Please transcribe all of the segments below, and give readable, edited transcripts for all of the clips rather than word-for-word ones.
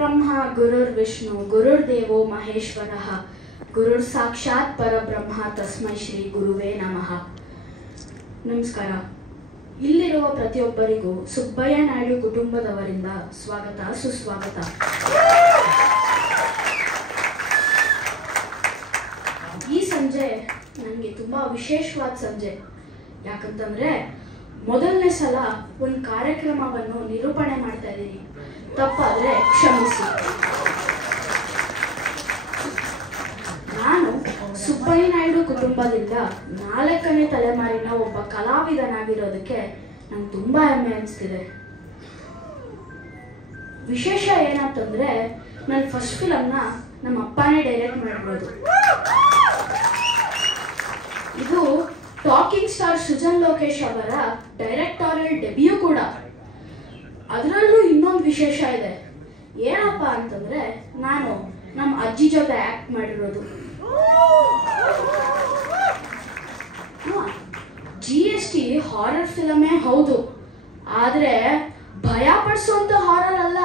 ಗುರುರ್ಬ್ರಹ್ಮ ಗುರುರ್ವಿಷ್ಣು ಗುರುರ್ದೇವೋ ಮಹೇಶ್ವರಃ ಗುರುರ್ ಸಾಕ್ಷಾತ್ ಪರಬ್ರಹ್ಮ ತಸ್ಮೈ ಶ್ರೀ ಗುರುವೇ ನಮಃ. ನಮಸ್ಕಾರ. ಇಲ್ಲಿರುವ ಪ್ರತಿಯೊಬ್ಬರಿಗೂ ಸುಬ್ಬಯ್ಯ ನಾಯ್ಡು ಕುಟುಂಬದವರಿಂದ ಸ್ವಾಗತ ಸುಸ್ವಾಗತ. ಈ ಸಂಜೆ ನನಗೆ ತುಂಬಾ ವಿಶೇಷವಾದ ಸಂಜೆ. ಯಾಕಂತಂದ್ರೆ ಮೊದಲನೇ ಸಲ ಒಂದು ಕಾರ್ಯಕ್ರಮವನ್ನು ನಿರೂಪಣೆ ಮಾಡ್ತಾ ಇದ್ದೀನಿ. ತಪ್ಪಾದ್ರೆ ಕ್ಷಮಿಸಿ. ನಾನು ಸುಬ್ಬಯ್ಯ ನಾಯ್ಡು ಕುಟುಂಬದಿಂದ 4ನೇ ತಲೆಮಾರಿನ ಒಬ್ಬ ಕಲಾವಿದನಾಗಿರೋದಕ್ಕೆ ನಂಗೆ ತುಂಬಾ ಹೆಮ್ಮೆ ಅನಿಸ್ತಿದೆ. ವಿಶೇಷ ಏನಂತಂದ್ರೆ ನನ್ನ ಫಸ್ಟ್ ಫಿಲಮ್ನ ನಮ್ಮ ಅಪ್ಪನೇ ಡೈರೆಕ್ಟ್ ಮಾಡಿರೋದು. ಇದು ಟಾಕಿಂಗ್ ಸ್ಟಾರ್ ಸೃಜನ್ ಲೋಕೇಶ್ ಅವರ ಡೈರೆಕ್ಟೋರಿಯಲ್ ಡೆಬ್ಯೂ ಕೂಡ. ಅದರಲ್ಲೂ ಇನ್ನೊಂದು ವಿಶೇಷ ಇದೆ. ಏನಪ್ಪ ಅಂತಂದ್ರೆ ನಾನು ನಮ್ಮ ಅಜ್ಜಿ ಜೊತೆ ಆಕ್ಟ್ ಮಾಡಿರೋದು. GST ಹಾರರ್ ಫಿಲಮೇ ಹೌದು, ಆದ್ರೆ ಭಯ ಪಡಿಸುವಂತ ಹಾರರ್ ಅಲ್ಲ,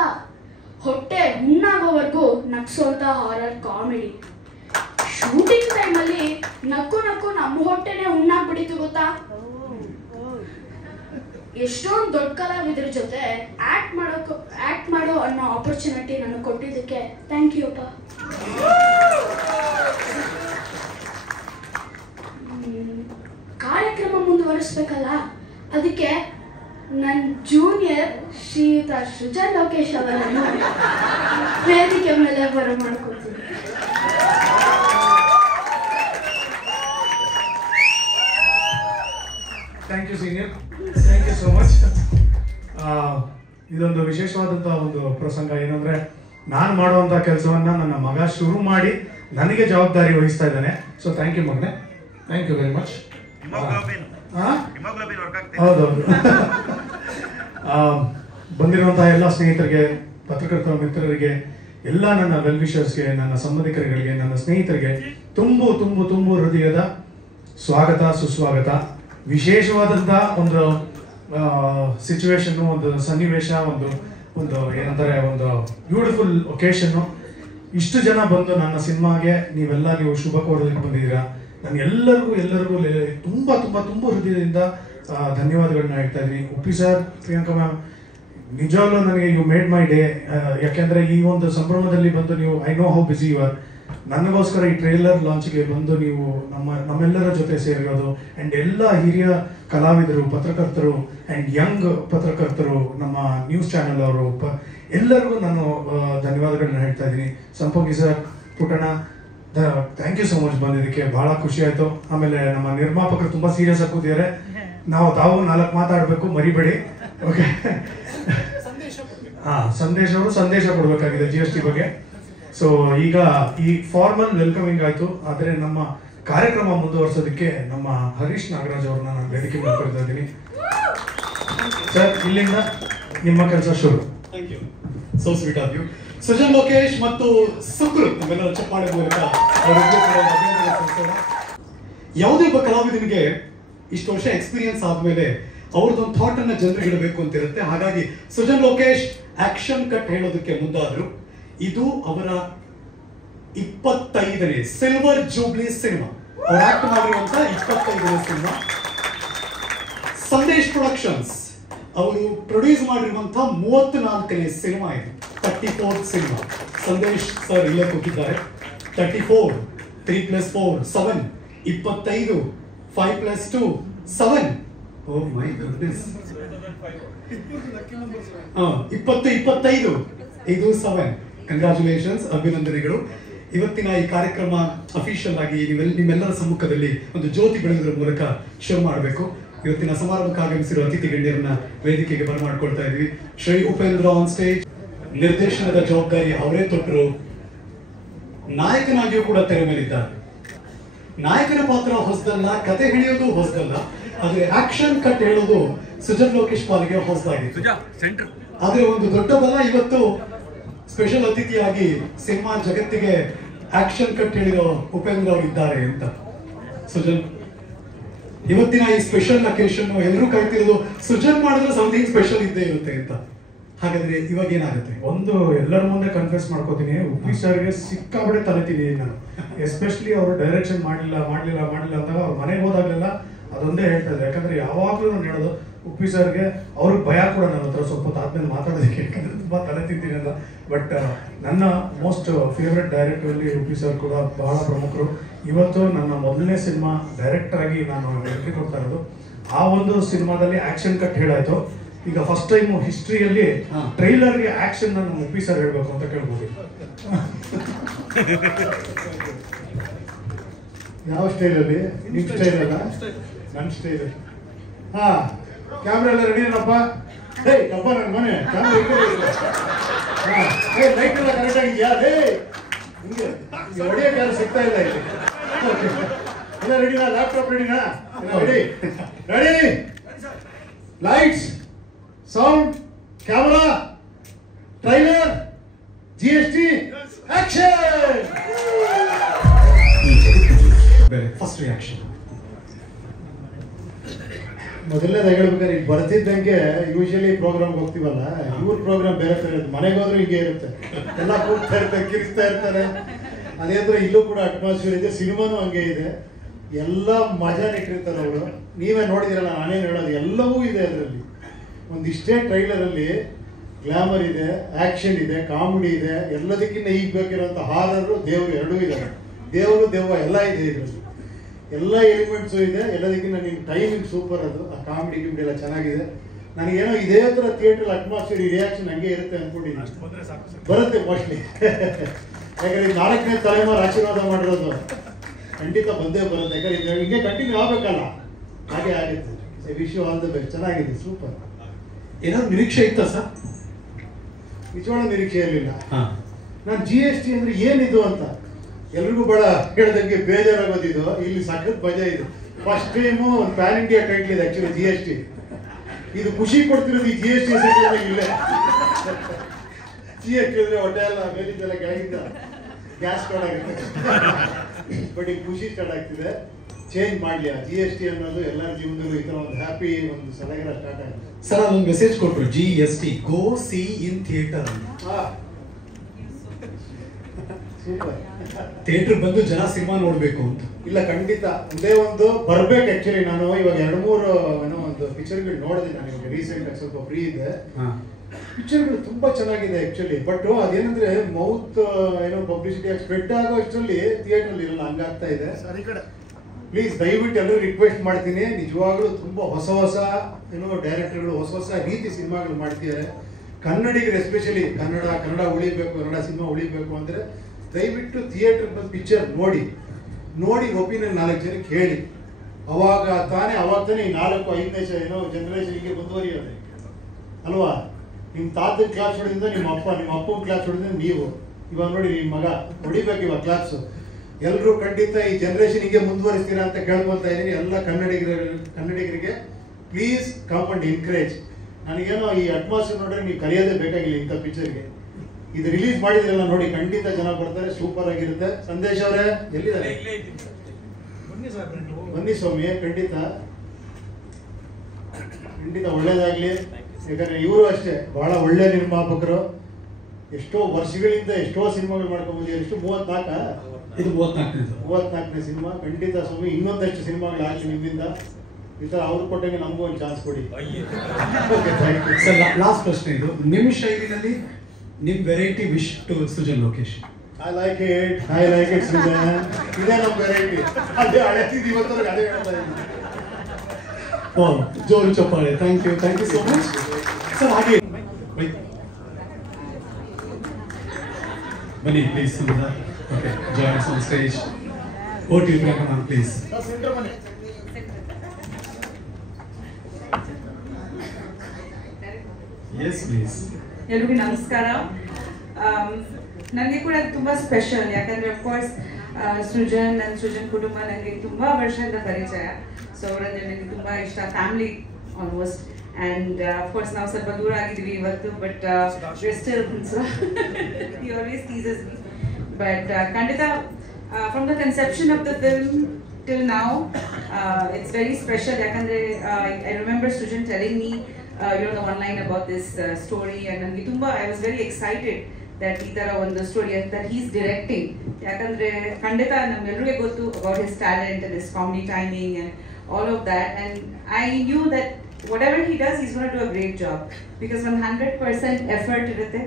ಹೊಟ್ಟೆ ಹುಣ್ಣಾಗೋವರೆಗೂ ನಗ್ಸುವಂತ ಹಾರರ್ ಕಾಮಿಡಿ. ಶೂಟಿಂಗ್ ಟೈಮಲ್ಲಿ ನಕ್ಕು ನಕ್ಕು ನಮ್ಮ ಹೊಟ್ಟೆನೆ ಹುಣ್ಣಾಗ್ಬಿಡಿತು ಗೊತ್ತಾ. ಎಷ್ಟೊಂದು ದೊಡ್ಡ ಕಲಾವಿದ್ರ ಜೊತೆ ಆಕ್ಟ್ ಮಾಡೋ ಅನ್ನೋ ಆಪರ್ಚುನಿಟಿ ನನಗೆ ಕೊಟ್ಟಿದ್ದಕ್ಕೆ ಥ್ಯಾಂಕ್ ಯು ಅಪ್ಪ. ಕಾರ್ಯಕ್ರಮ ಮುಂದುವರಿಸ್ಬೇಕಲ್ಲ, ಅದಕ್ಕೆ ನನ್ನ ಜೂನಿಯರ್ ಶ್ರೀಯುತ ಸೃಜನ್ ಲೋಕೇಶ್ ಅವರನ್ನು ವೇದಿಕೆ ಮೇಲೆ ಬರಮಾಡ್ಕೊಳ್ತೀನಿ. Thank you senior, thank you so much. ಇದೊಂದು ವಿಶೇಷವಾದಂಥ ಒಂದು ಪ್ರಸಂಗ. ಏನಂದ್ರೆ ನಾನು ಮಾಡುವಂಥ ಕೆಲಸವನ್ನ ನನ್ನ ಮಗ ಶುರು ಮಾಡಿ ನನಗೆ ಜವಾಬ್ದಾರಿ ವಹಿಸ್ತಾ ಇದ್ದಾನೆ. ಸೊ ಥ್ಯಾಂಕ್ ಯು ಮಗನೆ, ಥ್ಯಾಂಕ್ ಯು ವೆರಿ ಮಚ್. ಹೌದೌದು. ಬಂದಿರುವಂತಹ ಎಲ್ಲ ಸ್ನೇಹಿತರಿಗೆ, ಪತ್ರಕರ್ತರ ಮಿತ್ರರಿಗೆ, ಎಲ್ಲ ನನ್ನ ವೆಲ್ ವಿಷರ್ಸ್ಗೆ, ನನ್ನ ಸಂಬಂಧಿಕರುಗಳಿಗೆ, ನನ್ನ ಸ್ನೇಹಿತರಿಗೆ ತುಂಬು ಹೃದಯದ ಸ್ವಾಗತ ಸುಸ್ವಾಗತ. ವಿಶೇಷವಾದಂಥ ಒಂದು ಸಿಚುವೇಶನ್, ಒಂದು ಸನ್ನಿವೇಶ, ಒಂದು ಏನಂತಾರೆ, ಒಂದು ಬ್ಯೂಟಿಫುಲ್ ಒಕೇಶನ್ನು. ಇಷ್ಟು ಜನ ಬಂದು ನನ್ನ ಸಿನಿಮಾಗೆ ನೀವು ಶುಭ ಕೋರೋದಕ್ಕೆ ಬಂದಿದ್ದೀರಾ. ನಾನು ಎಲ್ಲರಿಗೂ ತುಂಬ ಹೃದಯದಿಂದ ಧನ್ಯವಾದಗಳನ್ನ ಹೇಳ್ತಾ ಇದ್ದೀನಿ. ಉಪ್ಪಿ ಸರ್, ಪ್ರಿಯಾಂಕಾ ಮ್ಯಾಮ್, ನಿಜವಾಗ್ಲೂ ನನಗೆ ಯು ಮೇಡ್ ಮೈ ಡೇ. ಯಾಕೆಂದ್ರೆ ಈ ಒಂದು ಸಂಭ್ರಮದಲ್ಲಿ ಬಂದು ನೀವು, I know how busy you are, ನನಗೋಸ್ಕರ ಈ ಟ್ರೇಲರ್ ಲಾಂಚ್ಗೆ ಬಂದು ನೀವು ನಮ್ಮೆಲ್ಲರ ಜೊತೆ ಸೇರಿರೋದು, ಆ್ಯಂಡ್ ಎಲ್ಲ ಹಿರಿಯ ಕಲಾವಿದರು, ಪತ್ರಕರ್ತರು ಆ್ಯಂಡ್ ಯಂಗ್ ಪತ್ರಕರ್ತರು, ನಮ್ಮ ನ್ಯೂಸ್ ಚಾನೆಲ್ ಅವರು, ಎಲ್ಲರಿಗೂ ನಾನು ಧನ್ಯವಾದಗಳನ್ನ ಹೇಳ್ತಾ ಇದ್ದೀನಿ. Sampangi sir, Puttanna, thank you so much ಬಂದಿದ್ದಕ್ಕೆ, ಬಹಳ ಖುಷಿ ಆಯಿತು. ಆಮೇಲೆ ನಮ್ಮ ನಿರ್ಮಾಪಕರು ತುಂಬ ಸೀರಿಯಸ್ ಆಗಿ ಕೂತಿದ್ದಾರೆ. ತಾವು 4 ಮಾತಾಡಬೇಕು, ಮರಿಬೇಡಿ. ಓಕೆ. ಸಂದೇಶ ಕೊಡಬೇಕಾಗಿದೆ GST ಬಗ್ಗೆ. ಸೊ ಈಗ ಈ ಫಾರ್ಮಲ್ ವೆಲ್ಕಮಿಂಗ್ ಆಯಿತು, ಆದರೆ ನಮ್ಮ ಕಾರ್ಯಕ್ರಮ ಮುಂದುವರಿಸೋದಕ್ಕೆ ನಮ್ಮ ಹರೀಶ್ ನಾಗರಾಜ್ ಅವ್ರನ್ನ ನಾನು ವೇದಿಕೆ ಮಾಡ್ಕೊಳ್ತಾ ಇದ್ದೀನಿ. ಸರ್, ಇಲ್ಲಿಂದ ನಿಮ್ಮ ಕೆಲಸ ಶುರು. Thank you, so sweet of you. Srujan Lokesh ಮತ್ತು ಸುಕೃತ್, ನಮ್ಮೆಲ್ಲರ ಚಪ್ಪಾಳೆ ಮೂಲಕ ಯಾವುದೇ ಒಬ್ಬ ಕಲಾವಿದನಿಗೆ ಇಷ್ಟು ವರ್ಷ ಎಕ್ಸ್ಪೀರಿಯನ್ಸ್ ಆದ್ಮೇಲೆ ಅವ್ರದ್ದೊಂದು ಥಾಟ್ ಅನ್ನ ಜನರಿಗೆ ಇಡಬೇಕು ಅಂತ ಇರುತ್ತೆ. ಹಾಗಾಗಿ ಸೃಜನ್ ಲೋಕೇಶ್ ಆಕ್ಷನ್ ಕಟ್ ಹೇಳೋದಕ್ಕೆ ಮುಂದಾದ್ರು. ಇದು ಅವರ 25ನೇ ಸಿಲ್ವರ್ ಜೂಬ್ಲಿ ಸಿನಿಮಾ. ಅವ್ರು ಆಕ್ಟ್ ಮಾಡಿರುವಂತ 25ನೇ ಸಿನಿಮಾ. ಸಂದೇಶ್ ಪ್ರೊಡಕ್ಷನ್ಸ್ ಅವರು ಪ್ರೊಡ್ಯೂಸ್ ಮಾಡಿರುವಂತ 34ನೇ ಸಿನಿಮಾ ಇದು, 34th ಸಿನಿಮಾ. ಸಂದೇಶ್ ಸರ್ ಇಲ್ಲೇ ಕೂತಿದ್ದಾರೆ. 34, 3+4 7, 25, 5+2 7. ಓ ಮೈ ಗುಡ್ನೆಸ್. 20, 25 ಇದು 7. ಕಂಗ್ರಾಚುಲೇಷನ್ಸ್, ಅಭಿನಂದನೆಗಳು. ಇವತ್ತಿನ ಈ ಕಾರ್ಯಕ್ರಮ ಅಫಿಷಿಯಲ್ ಆಗಿ ನಿಮ್ಮೆಲ್ಲರ ಸಮ್ಮುಖದಲ್ಲಿ ಒಂದು ಜ್ಯೋತಿ ಬೆಳಗುವುದರ ಮೂಲಕ ಶುರು ಮಾಡಬೇಕು. ಇವತ್ತಿನ ಸಮಾರಂಭಕ್ಕೆ ಆಗಮಿಸಿರುವ ಅತಿಥಿ ಗಣ್ಯರನ್ನ ವೇದಿಕೆಗೆ ಬರಮಾಡ್ಕೊಳ್ತಾ ಇದ್ವಿ. Shri Upendra on stage. ನಿರ್ದೇಶನದ ಜವಾಬ್ದಾರಿ ಅವರೇ ತೊಟ್ಟರು. ನಾಯಕನಾಗಿಯೂ ಕೂಡ ತೆರೆ ಮೇಲಿದ್ದಾರೆ. ನಾಯಕನ ಪಾತ್ರ ಹೊಸದಲ್ಲ, ಕತೆ ಹಿಡಿಯೋದು ಹೊಸದಲ್ಲ, ಆದ್ರೆ ಆಕ್ಷನ್ ಕಟ್ ಹೇಳೋದು ಸೃಜನ್ ಲೋಕೇಶ್ ಪಾಲಿಗೆ ಹೊಸದಾಗಿತ್ತು. ಆದ್ರೆ ಒಂದು ದೊಡ್ಡ ಬಲ, ಇವತ್ತು ಸ್ಪೆಷಲ್ ಅತಿಥಿಯಾಗಿ ಸಿನಿಮಾ ಜಗತ್ತಿಗೆ ಆಕ್ಷನ್ ಕಟ್ ಹೇಳಿರೋ ಉಪೇಂದ್ರ ಅವರು ಇದ್ದಾರೆ ಅಂತ. ಸೃಜನ್, ಇವತ್ತಿನ ಈ ಸ್ಪೆಷಲ್ ಅಕೇಶನ್ ಎಲ್ಲರೂ ಕಾಯ್ತಿರೋದು, ಸೃಜನ್ ಮಾಡಿದ್ರೆ ಸಮಥಿಂಗ್ ಸ್ಪೆಷಲ್ ಇದ್ದೇ ಇರುತ್ತೆ ಅಂತ. ಹಾಗಾದ್ರೆ ಇವಾಗ ಏನಾಗುತ್ತೆ? ಒಂದು ಎಲ್ಲರ ಮುಂದೆ ಕನ್ಫ್ಯೂಸ್ ಮಾಡ್ಕೋತೀನಿ, ಉಪ್ಪಿ ಸರ್ಗೆ ಸಿಕ್ಕಾಬಡೆ ತಲೆತೀನಿ ನಾನು. ಎಸ್ಪೆಷಲಿ ಅವರು ಡೈರೆಕ್ಷನ್ ಮಾಡಲಿಲ್ಲ ಅಂದಾಗ ಅವ್ರ ಮನೆಗೆ ಹೋದಾಗಲೆಲ್ಲ ಅದೊಂದೇ ಹೇಳ್ತಾ ಇದ್ದಾರೆ. ಯಾಕಂದ್ರೆ ಯಾವಾಗಲೂ ನಾನು ಹೇಳೋದು ಉಪ್ಪಿ ಸರ್ಗೆ ಅವ್ರಿಗೆ ಭಯ ಕೂಡ ನನ್ನ ಹತ್ರ ಸ್ವಲ್ಪ ಹೊತ್ತು ಆದ್ಮೇಲೆ ಮಾತಾಡೋದಕ್ಕೆ, ಯಾಕಂದ್ರೆ ತುಂಬ ತಲೆ ತಿಂತೀನಿ ಅಂತ. ಬಟ್ ನನ್ನ ಮೋಸ್ಟ್ ಫೇವ್ರೆಟ್ ಡೈರೆಕ್ಟರಲ್ಲಿ ಉಪ್ಪಿ ಸರ್ ಕೂಡ ಬಹಳ ಪ್ರಮುಖರು. ಇವತ್ತು ನನ್ನ ಮೊದಲನೇ ಸಿನಿಮಾ ಡೈರೆಕ್ಟರ್ ಆಗಿ ನಾನು ಎಂಟ್ರಿ ಕೊಡ್ತಾ ಇರೋದು. ಆ ಒಂದು ಸಿನಿಮಾದಲ್ಲಿ ಆಕ್ಷನ್ ಕಟ್ ಹೇಳಾಯ್ತು. ಈಗ ಫಸ್ಟ್ ಟೈಮ್ ಹಿಸ್ಟ್ರಿಯಲ್ಲಿ ಟ್ರೈಲರ್ಗೆ ಆಕ್ಷನ್ ನಾನು ಉಪ್ಪಿ ಸರ್ ಹೇಳ್ಬೇಕು ಅಂತ ಕೇಳ್ಬೋದು. ಯಾವ ಸ್ಟೈಲಲ್ಲಿ? ನಿಮ್ಮ ಸ್ಟೈಲ್ ಅಲ್ಲ, ನನ್ನ ಸ್ಟೈಲ್. ಹಾ, ಕ್ಯಾಮ್ರಾ ಎಲ್ಲ ರೆಡಿ ಏನಪ್ಪ? ಹೇ ಅಪ್ಪ, ನನ್ನ ಮನೆ ಕ್ಯಾಮ್ರಾ ಲೈಟ್ ಎಲ್ಲ ಕರೆಕ್ಟ್ ಆಗಿದೆಯಾ? ಹೇ ಹಿಂಗೆ ಹೊಡಿಯೋಕೆ ಯಾರು ಸಿಗ್ತಾ ಇಲ್ಲ ಇಲ್ಲಿ. ಎಲ್ಲ ರೆಡಿನಾ? ಲ್ಯಾಪ್ಟಾಪ್ ರೆಡಿನಾ? Ready ready. Lights, sound, camera, trailer, GST, action. First reaction ಮೊದಲನೇದು ಹೇಳ್ಬೇಕಾದ್ರೆ ಇಲ್ಲಿ ಬರ್ತಿದ್ದಂಗೆ ಯೂಶಲಿ ಪ್ರೋಗ್ರಾಮ್ಗೆ ಹೋಗ್ತೀವಲ್ಲ, ಇವ್ರ ಪ್ರೋಗ್ರಾಮ್ ಬೇರೆ ಥರ ಇರುತ್ತೆ. ಮನೆಗೆ ಹೋದ್ರೂ ಹೀಗೆ ಇರುತ್ತೆ, ಎಲ್ಲ ಕೂಗ್ತಾ ಇರ್ತಾರೆ, ಕಿರಿಸ್ತಾ ಇರ್ತಾರೆ. ಅದೇ ಥರ ಇಲ್ಲೂ ಕೂಡ ಅಟ್ಮಾಸ್ಫಿಯರ್ ಇದೆ, ಸಿನಿಮಾನು ಹಂಗೆ ಇದೆ. ಎಲ್ಲ ಮಜಾ ಇಟ್ಟಿರ್ತಾರೆ ಅವರು. ನೀವೇ ನೋಡಿದಿರಲ್ಲ, ನಾನೇನು ಹೇಳೋದು, ಎಲ್ಲವೂ ಇದೆ ಅದರಲ್ಲಿ. ಒಂದಿಷ್ಟೇ ಟ್ರೈಲರಲ್ಲಿ ಗ್ಲಾಮರ್ ಇದೆ, ಆ್ಯಕ್ಷನ್ ಇದೆ, ಕಾಮಿಡಿ ಇದೆ, ಎಲ್ಲದಕ್ಕಿಂತ ಈಗ ಬೇಕಿರೋಂಥ ಹಾರರು, ದೇವರು ಎರಡೂ ಇದ್ದಾರೆ. ದೇವರು ದೆವ್ವ ಎಲ್ಲ ಇದೆ ಇದರಲ್ಲಿ, ಎಲ್ಲ ಎಲಿಮೆಂಟ್ಸು ಇದೆ. ಎಲ್ಲದಕ್ಕಿಂತ ನಿಮ್ಮ ಟೈಮಿಂಗ್ ಸೂಪರ್. ಅದು ಆ ಕಾಮಿಡಿ ಗಿಮಿಡಿ ಎಲ್ಲ ಚೆನ್ನಾಗಿದೆ. ನನಗೇನೋ ಇದೇ ಥರ ಥಿಯೇಟ್ರಲ್ಲಿ ಅಟ್ಮಾಸ್ಫಿಯರ್, ರಿಯಾಕ್ಷನ್ ಹಂಗೆ ಇರುತ್ತೆ ಅಂದ್ಕೊಂಡಿದ್ದೀನಿ. ಬರುತ್ತೆ ಮೋಸ್ಟ್ಲಿ. ಯಾಕಂದ್ರೆ ಇದು 4ನೇ ತಲೆಮಾರು ಆಶೀರ್ವಾದ ಮಾಡಿರೋದು, ಖಂಡಿತ ಬಂದೇ ಬರುತ್ತೆ. ಯಾಕಂದ್ರೆ ಇದು ಹಿಂಗೆ ಕಂಟಿನ್ಯೂ ಆಗಬೇಕಲ್ಲ, ಹಾಗೆ ಆಗುತ್ತೆ. Wish you all the best. ಚೆನ್ನಾಗಿದೆ, ಸೂಪರ್. ಏನಾದ್ರು ನಿರೀಕ್ಷೆ ಇತ್ತಾ ಸರ್? ನಿಜವಾದ ನಿರೀಕ್ಷೆ ಇರಲಿಲ್ಲ. ನಾನು GST ಅಂದ್ರೆ ಏನಿದು ಅಂತ ಎಲ್ರಿಗೂ ಬಹಳ ಹೇಳ್ದಂಗೆ ಬೇಜಾರಾಗೋದಿದ್ದು. ಇಲ್ಲಿ ಸಖತ್ ಮಜಾ ಇದೆ. ಫಸ್ಟ್ ಟೈಮು ಒಂದು ಪ್ಯಾನ್ ಇಂಡಿಯಾ ಟೈಟ್ಲ್ ಇದೆ ಆಕ್ಚುಲಿ GST. ಇದು ಖುಷಿ ಕೊಡ್ತಿರೋದು ಈ GST ಸೆಕೆಂಡ್ ಇಲ್ಲ. GST ಅಂದ್ರೆ ಹೊಟ್ಟೆ ಎಲ್ಲ ಮೇಲಿದ್ದೆಲ್ಲ ಕೆಳಗಿಂದ ಗ್ಯಾಸ್ ಸ್ಟಾರ್ಟ್ ಆಗುತ್ತೆ. ಬಟ್ ಈಗ ಖುಷಿ ಸ್ಟಾರ್ಟ್ ಆಗ್ತಿದೆ. ಚೇಂಜ್ ಮಾಡಲಿ ಆ GST ಅನ್ನೋದು ಎಲ್ಲರ ಜೀವನದಲ್ಲೂ ಈ ಥರ ಒಂದು ಹ್ಯಾಪಿ ಒಂದು ಸಡಗರ ಸ್ಟಾರ್ಟ್ ಆಗುತ್ತೆ. ಸರ್ ಅದೊಂದು ಮೆಸೇಜ್ ಕೊಟ್ಟರು, GST go see in theatre. Super. Theatre ಬಂದು ಜನ ಸಿನಿಮಾ ನೋಡ್ಬೇಕು ಅಂತ. ಇಲ್ಲ, ಖಂಡಿತ ಒಂದೇ ಒಂದು ಬರ್ಬೇಕು. ಆಕ್ಚುಲಿ ನಾನು ಇವಾಗ 2-3 ಏನೋ ಒಂದು ಪಿಕ್ಚರ್ಗಳು ನೋಡಿದೆ. ನಾನು ಇವಾಗ ರೀಸೆಂಟ್ ಆಗಿ ಸ್ವಲ್ಪ ಫ್ರೀ ಇದೆ. ಪಿಕ್ಚರ್ಗಳು ತುಂಬಾ ಚೆನ್ನಾಗಿದೆ ಆಕ್ಚುಲಿ. ಬಟ್ ಅದೇನಂದ್ರೆ ಮೌತ್ ಏನೋ ಪಬ್ಲಿಸಿಟಿ ಆಗಿ ಸ್ಪ್ರೆಡ್ ಆಗೋ ಅಷ್ಟರಲ್ಲಿ ಥಿಯೇಟರ್ ಇರಲ್ಲ, ಹಂಗಾಗ್ತಾ ಇದೆ. ಪ್ಲೀಸ್ ದಯವಿಟ್ಟು ಎಲ್ಲರೂ ರಿಕ್ವೆಸ್ಟ್ ಮಾಡ್ತೀನಿ, ನಿಜವಾಗ್ಲೂ ತುಂಬಾ ಹೊಸ ಹೊಸ ಏನೋ ಡೈರೆಕ್ಟರ್ಗಳು ಹೊಸ ಹೊಸ ರೀತಿ ಸಿನಿಮಾಗಳು ಮಾಡ್ತಿದ್ದಾರೆ. ಕನ್ನಡಿಗರು ಎಸ್ಪೆಷಲಿ ಕನ್ನಡ ಉಳಿಬೇಕು, ಕನ್ನಡ ಸಿನಿಮಾ ಉಳಿಬೇಕು ಅಂದ್ರೆ ದಯವಿಟ್ಟು ಥಿಯೇಟರ್ ಬಂದು ಪಿಕ್ಚರ್ ನೋಡಿ ಒಪಿನಿಯನ್ 4 ಜನಕ್ಕೆ ಹೇಳಿ. ಅವಾಗ ತಾನೇ ಈ 4-5ನೇ ಏನೋ ಜನರೇಷನ್ಗೆ ಮುಂದುವರಿಯೋದು ಅಲ್ವಾ? ನಿಮ್ಮ ತಾತನ ಕ್ಲಾಸ್ ಹೊಡೆದಿಂದ ನಿಮ್ಮ ಅಪ್ಪನ ಕ್ಲಾಸ್ ಹೊಡೆದಿಂದ ನೀವು ಇವಾಗ ನೋಡಿ ನಿಮ್ಮ ಮಗ ಹೊಡಿಬೇಕು ಇವಾಗ ಕ್ಲಾಸು. ಎಲ್ಲರೂ ಖಂಡಿತ ಈ ಜನರೇಷನ್ ಹಿಂಗೆ ಮುಂದುವರಿಸ್ತೀರಾ ಅಂತ ಕೇಳ್ಕೊತಾ ಇದ್ದೀನಿ. ಎಲ್ಲ ಕನ್ನಡಿಗರಿಗೆ ಪ್ಲೀಸ್ ಕಮ್ ಅಂಡ್ ಎನ್ಕರೇಜ್. ನನಗೇನೋ ಈ ಅಟ್ಮಾಸ್ಫಿಯರ್ ನೋಡ್ರೆ ನೀವು ಕರೆಯೋದೇ ಬೇಕಾಗಿಲ್ಲ ಇಂಥ ಪಿಕ್ಚರ್ಗೆ. ಇದು ರಿಲೀಸ್ ಮಾಡಿದ್ರಲ್ಲ ನೋಡಿ, ಖಂಡಿತ ಜನ ಬರ್ತಾರೆ, ಸೂಪರ್ ಆಗಿರುತ್ತೆ. ಸಂದೇಶ್ ಅವರೇ ಎಲ್ಲಿದ್ದಾರೆ? ಬನ್ನಿ ಸ್ವಾಮಿ, ಖಂಡಿತ ಒಳ್ಳೇದಾಗ್ಲಿ. ಯಾಕಂದ್ರೆ ಇವರು ಅಷ್ಟೇ ಬಹಳ ಒಳ್ಳೆ ನಿರ್ಮಾಪಕರು. ಎಷ್ಟೋ ವರ್ಷಗಳಿಂದ ಎಷ್ಟೋ ಸಿನಿಮಾಗಳು ಮಾಡ್ಕೊಂಡು ಬಂದಿದ್ದಾರೆ. ಎಷ್ಟು 34ನೇ ಸಿನಿಮಾ. ಖಂಡಿತ ಸ್ವಾಮಿ ಇನ್ನೊಂದಷ್ಟು ಸಿನಿಮಾಗಳು ಆಗಲಿ ನಿಮ್ಮಿಂದ. ಈ ಥರ ಅವ್ರು ಕೊಟ್ಟಂಗೆ ನಮಗೂ ಒಂದು ಚಾನ್ಸ್ ಕೊಡಿ. ಸರ್ ಲಾಸ್ಟ್ ಪ್ರಶ್ನೆ ಇದು, ನಿಮ್ಮ ಶೈಲಿನಲ್ಲಿ ನಿಮ್ಮ variety wish to Srujan Lokesh. I like it Srujan. ಇದೇ ನಮ್ಮ ವೆರೈಟಿ. ಅದೇ ಹಳೆತಿದ್ದು ಇವತ್ತವರೆಗೆ ಅದೇ ಹೇಳ್ತಾ ಇದ್ದೀನಿ. ಜೋರು ಚಪ್ಪಾಳೆ. Thank you so much sir. ಹಾಗೆ ಬನ್ನಿ please. Okay, join on stage. Would you come on please. Yes please. ಎಲ್ರಿಗೂ ನಮಸ್ಕಾರ. ನನಗೆ ಕೂಡ ತುಂಬ ಸ್ಪೆಷಲ್. ಯಾಕಂದರೆ ಅಫ್ಕೋರ್ಸ್ ಸೃಜನ್ ಕುಟುಂಬ ನನಗೆ ತುಂಬ ವರ್ಷದ ಪರಿಚಯ. ಸೊ ಅವರಂದ್ರೆ ನನಗೆ ತುಂಬ ಇಷ್ಟ, ಫ್ಯಾಮಿಲಿ ಆಲ್ಮೋಸ್ಟ್. ಆ್ಯಂಡ್ ಅಫ್ಕೋರ್ಸ್ ನಾವು ಸ್ವಲ್ಪ ದೂರ ಆಗಿದ್ದೀವಿ ಇವತ್ತು, but still he always teases me. But ಖಂಡಿತ from the conception of the film till now it's very special. ಯಾಕಂದರೆ I remember Srujan telling me the one line about this story, and I was very excited that ಈ ತರ ಒಂದು story that he's directing. ಯಾಕಂದ್ರೆ ಖಂಡಿತ ನಮ್ಮೆಲ್ಲರಿಗೂ ಗೊತ್ತು about his talent and his comedy timing and all of that, and I knew that whatever he does, he's going to do a great job, because 100% effort irutte.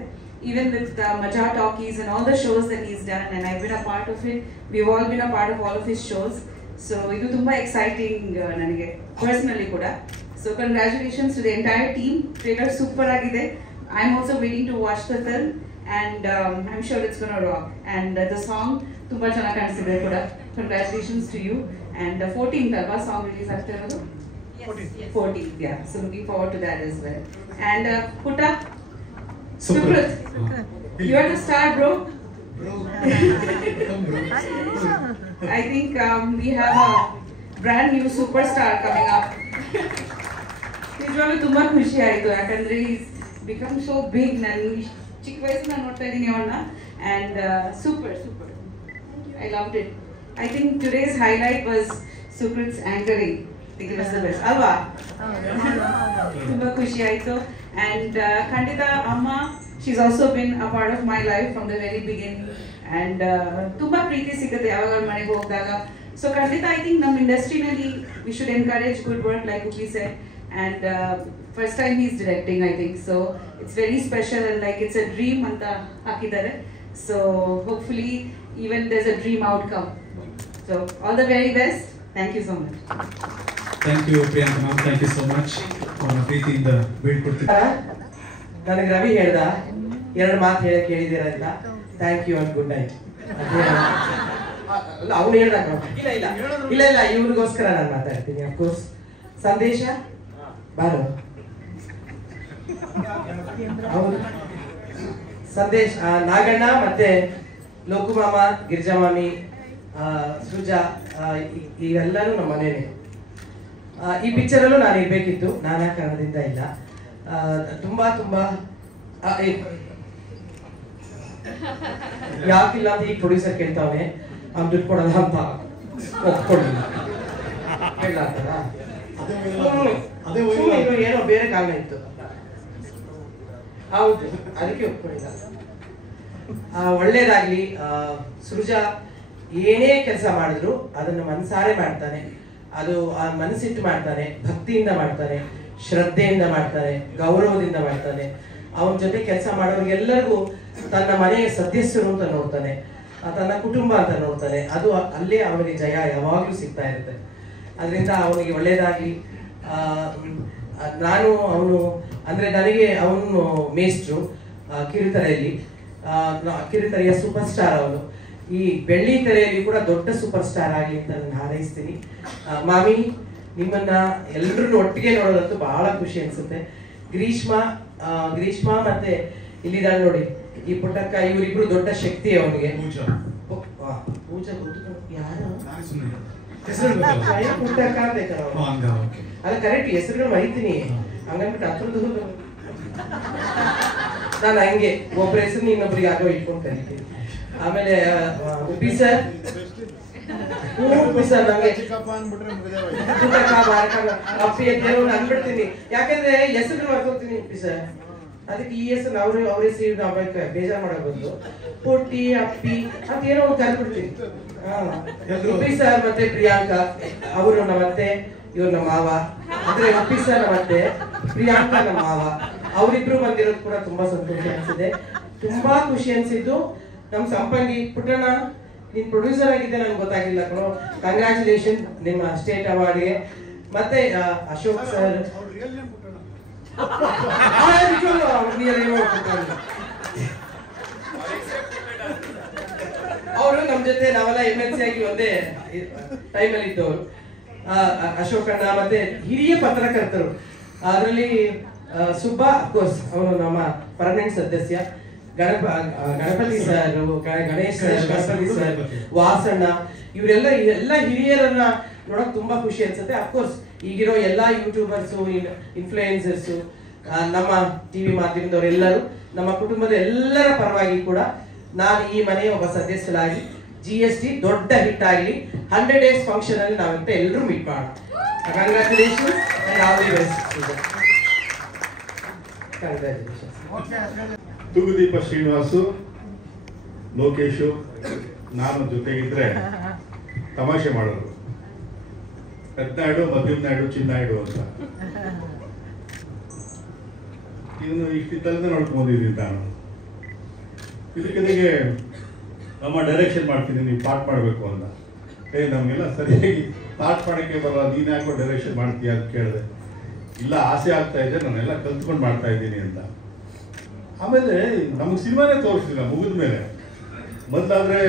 Even with Maja Talkies and all the shows that he's done, and I've been a part of it, we've all been a part of all of his shows. So idu tumba exciting nanage personally kuda. So congratulations to the entire team. Trailer super agide. I'm also waiting to watch the film, and I'm sure it's going to rock. And the song tumba chana kaniside kuda. Congratulations to you. And 14th alva song release agtirodu. 14th, yeah. So looking forward to that as well. And Putta, Sukrut, you are the star, bro. I think we have a brand new superstar coming up. ನಿಜವಾಗ್ಲೂ ತುಂಬಾ ಖುಷಿ ಆಯ್ತು, ಯಾಕಂದ್ರೆ he's become so big. ನಾನು ಚಿಕ್ಕ ವಯಸ್ಸಿನ ನೋಡ್ತಾ ಇದ್ದೀನಿ ಅವನ್ನ, and super. I loved it. I think today's highlight was Sukrut's anchoring. I think it was the best. Alva? ತುಂಬಾ ಖುಷಿ ಆಯ್ತು. And ಖಂಡಿತ ಅಮ್ಮ, she's also been a part of my life from the very beginning, and ತುಂಬಾ ಪ್ರೀತಿ ಸಿಗುತ್ತೆ ಯಾವಾಗ ಅವ್ರ ಮನೆಗೆ ಹೋಗಿದಾಗ. So ಖಂಡಿತ I think ನಮ್ಮ ಇಂಡಸ್ಟ್ರಿನಲ್ಲಿ we should encourage good work, like Upi said, and first time he's directing, I think, so it's very special, and like it's a dream ಅಂತ ಹಾಕಿದ್ದಾರೆ. So hopefully even there's a dream outcome. So all the very best. Thank you so much. Thank you Priyanka ma'am, thank you so much. ಅವನ ಪ್ರೀತಿಯಿಂದ ಬೀಳ್ಕೊಡ್ತಿದ್ದೆ. ನನಗೆ ರವಿ ಹೇಳ್ದ 2 ಮಾತು ಹೇಳಕ್ಕೆ ಹೇಳಿದ್ದೀರ ಅಂತ, thank you and good night. ಅವ್ನು ಹೇಳ್ದಾಗ ಇಲ್ಲ ಇವ್ರಿಗೋಸ್ಕರ ನಾನು ಮಾತಾಡ್ತೀನಿ. ಅಫ್ಕೋರ್ಸ್ ಸಂದೇಶ ಬಾರು, ಹೌದು ಸಂದೇಶ್, ನಾಗಣ್ಣ ಮತ್ತೆ ಲೋಕುಮಾಮ, ಗಿರಿಜಾಮಾಮಿ, ಸೃಜಾ, ಇವೆಲ್ಲರೂ ನಮ್ಮ ಮನೇನೆ. ಈ ಪಿಕ್ಚರಲ್ಲೂ ನಾನು ಇರಬೇಕಿತ್ತು, ನಾನಾ ಕಾರಣದಿಂದ ಇಲ್ಲ. ತುಂಬಾ ಯಾಕಿಲ್ಲ ಅಂತ ಈಗ ಪ್ರೊಡ್ಯೂಸರ್ ಕೇಳ್ತಾವನೆ, ಅವ್ನು ದುಡ್ಡು ಕೊಡಲ್ಲ ಅಂತ ಒಪ್ಕೊಳ್ಳಿಲ್ಲ. ಏನೋ ಬೇರೆ ಕಾರಣ ಇತ್ತು, ಹೌದು, ಅದಕ್ಕೆ ಒಪ್ಕೊಳ್ಳಿಲ್ಲ. ಒಳ್ಳೇದಾಗ್ಲಿ. ಸೃಜಾ ಏನೇ ಕೆಲಸ ಮಾಡಿದ್ರು ಅದನ್ನು ಮನಸಾರೆ ಮಾಡ್ತಾನೆ, ಅದು ಆ ಮನಸ್ಸಿಟ್ಟು ಮಾಡ್ತಾನೆ, ಭಕ್ತಿಯಿಂದ ಮಾಡ್ತಾನೆ, ಶ್ರದ್ಧೆಯಿಂದ ಮಾಡ್ತಾನೆ, ಗೌರವದಿಂದ ಮಾಡ್ತಾನೆ. ಅವನ ಜೊತೆ ಕೆಲಸ ಮಾಡೋರಿಗೆಲ್ಲರಿಗೂ ತನ್ನ ಮನೆಯ ಸದಸ್ಯರು ಅಂತ ನೋಡ್ತಾನೆ, ತನ್ನ ಕುಟುಂಬ ಅಂತ ನೋಡ್ತಾನೆ. ಅದು ಅಲ್ಲೇ ಅವನಿಗೆ ಜಯ ಯಾವಾಗಲೂ ಸಿಗ್ತಾ ಇರುತ್ತೆ. ಅದರಿಂದ ಅವನಿಗೆ ಒಳ್ಳೇದಾಗ್ಲಿ. ಅವನು ಅಂದ್ರೆ ನನಗೆ ಅವನು ಮೇಸ್ಟ್ರು ಕಿರುತೆರೆಯಲ್ಲಿ, ಕಿರುತೆರೆಯ ಸೂಪರ್ ಸ್ಟಾರ್ ಅವನು. ಈ ಬೆಳ್ಳಿ ತೆರೆಯಲ್ಲಿ ಕೂಡ ದೊಡ್ಡ ಸೂಪರ್ ಸ್ಟಾರ್ ಆಗಲಿ ಅಂತ ನಾನು ಹಾರೈಸ್ತೀನಿ. ಮಾಮಿ, ನಿಮ್ಮನ್ನ ಎಲ್ಲರನ್ನು ಒಟ್ಟಿಗೆ ನೋಡೋದಂತೂ ಬಹಳ ಖುಷಿ ಅನ್ಸುತ್ತೆ. ಗ್ರೀಷ್ಮಾ ಮತ್ತೆ ಇಲ್ಲಿದ್ದಾಳೆ ನೋಡಿ, ಈ ಪುಟ್ಟಕ್ಕ, ಇವರಿಬ್ರು ದೊಡ್ಡ ಶಕ್ತಿ ಅವನಿಗೆ. ಪೂಜಾ ಯಾರು ಪುಟ್ಟಕ್ಕ ಅಂತ ಅಲ್ಲ, ಕರೆಕ್ಟ್ ಹೆಸರುಗಳು ಮರಿತೀನಿ ಹಂಗನ್ಬಿಟ್ಟು ಅದ್ರದ್ದು ನಾನು ಹಂಗೆ ಒಬ್ಬರ ಹೆಸರು ಇನ್ನೊಬ್ರಿಗೆ ಆಗೋ ಇಟ್ಕೊಂಡು ಕರಿತೀನಿ. ಆಮೇಲೆ ಉಪ್ಪಿ ಸರ್ ನಂಗೆ ಅಪ್ಪಿ ಅಂತ ಅನ್ಬಿಡ್ತೀನಿ, ಯಾಕಂದ್ರೆ ಹೆಸರು ಮರ್ತೋಗ್ತೀನಿ. ಉಪ್ಪಿ ಸರ್, ಅದಕ್ಕೆ ಈ ಹೆಸರು ಅವ್ರ ಹೆಸರು ನಾವು ಬೇಜಾರು ಮಾಡಕ್ ಬಂದು ಪುಟ್ಟಿ ಅಪ್ಪಿ ಅಂತ ಏನೋ ಒಂದು ಕರ್ಬಿಡ್ತೀನಿ. ಉಪ್ಪಿ ಸರ್ ಮತ್ತೆ ಪ್ರಿಯಾಂಕಾ ಅವರು ನಮ್ಮತ್ತೆ, ಇವ್ರು ನಮ್ಮ ಮಾವ. ಅಂದ್ರೆ ಉಪ್ಪಿ ಸರ್ ನಮ್ಮತ್ತೆ, ಪ್ರಿಯಾಂಕಾ ನಮ್ಮ ಮಾವ. ಅವರಿಬ್ರು ಬಂದಿರೋದು ಕೂಡ ತುಂಬಾ ಸಂತೋಷ ಅನ್ಸಿದೆ. ತುಂಬಾ ಖುಷಿ ಅನ್ಸಿದ್ದು ನಮ್ ಸಂಪಂಗಿ ಪುಟ್ಟಣ್ಣ, ನೀನ್ ಪ್ರೊಡ್ಯೂಸರ್ ಆಗಿದ್ದೆ ನನ್ಗೆ ಗೊತ್ತಾಗಿಲ್ಲ ಕಣೋ. ಕಂಗ್ರಾಚುಲೇಷನ್ ನಿಮ್ಮ ಸ್ಟೇಟ್ ಅವಾರ್ಡ್ಗೆ. ಮತ್ತೆ ಅಶೋಕ್ ಸರ್, ಅವರು ನಮ್ ಜೊತೆ ನಾವೆಲ್ಲ MNC ಆಗಿ ಒಂದೇ ಟೈಮಲ್ಲಿ ಇದ್ದವರು. ಅಶೋಕ್ ಅಣ್ಣ ಮತ್ತೆ ಹಿರಿಯ ಪತ್ರಕರ್ತರು, ಅದರಲ್ಲಿ ಸುಬ್ಬಾ ಅಫ್ಕೋರ್ಸ್ ಅವನು ನಮ್ಮ ಪರ್ಮನೆಂಟ್ ಸದಸ್ಯ. Ganapati sir, Ganesh sir, Ganapati sir, Vasanna, ಇವರೆಲ್ಲ ಹಿರಿಯರನ್ನ ನೋಡಕ್ ತುಂಬಾ ಖುಷಿ ಅನ್ಸುತ್ತೆ. ಅಫ್ಕೋರ್ಸ್ ಈಗಿರೋ ಎಲ್ಲಾ ಯೂಟ್ಯೂಬರ್ಸು, ಇನ್ಫ್ಲೂಯೆನ್ಸರ್ಸು, ನಮ್ಮ ಟಿವಿ ಮಾಧ್ಯಮದವರೆಲ್ಲರೂ, ನಮ್ಮ ಕುಟುಂಬದ ಎಲ್ಲರ ಪರವಾಗಿ ಕೂಡ ನಾನು ಈ ಮನೆಯ ಒಬ್ಬ ಸದಸ್ಯರಾಗಿ GST ದೊಡ್ಡ ಹಿಟ್ ಆಗಲಿ, 100 days ಫಂಕ್ಷನ್ ಅಲ್ಲಿ ನಾವಂತ ಎಲ್ಲರೂ ಮೀಟ್ ಮಾಡೋಣ. Congratulations and all the best. Congratulations. Thoogudeepa Srinivas, Lokesh, ನಾನು ಜೊತೆಗಿದ್ರೆ ತಮಾಷೆ ಮಾಡೋರು. ಪೆದ್ನಾಯ್ಡು, ಮಧ್ಯಮನಾಯ್ಡು, ಚಿನ್ನಾಯ್ಡು ಅಂತ. ಇದನ್ನು ಇಷ್ಟಿದ್ದಲ್ಲದೆ ನೋಡ್ಕೊಂಡಿದ್ದೀನಿ ನಾನು. ಇದಕ್ಕೆ ನಮ್ಮ ಡೈರೆಕ್ಷನ್ ಮಾಡ್ತೀನಿ, ನೀವು ಪಾಠ ಮಾಡಬೇಕು ಅಂತ. ನಮಗೆಲ್ಲ ಸರಿಯಾಗಿ ಪಾಠ ಮಾಡೋಕ್ಕೆ ಬರಲ್ಲ, ನೀನು ಯಾಕೋ ಡೈರೆಕ್ಷನ್ ಮಾಡ್ತೀಯ ಅಂತ ಕೇಳಿದೆ. ಇಲ್ಲ, ಆಸೆ ಆಗ್ತಾ ಇದೆ, ನಾನೆಲ್ಲ ಕಲ್ತ್ಕೊಂಡು ಮಾಡ್ತಾ ಇದ್ದೀನಿ ಅಂತ. ಆಮೇಲೆ ನಮಗೆ ಸಿನಿಮಾನೇ ತೋರಿಸ್ಲಿಲ್ಲ ಮುಗಿದ ಮೇಲೆ. ಮೊದಲಾದರೆ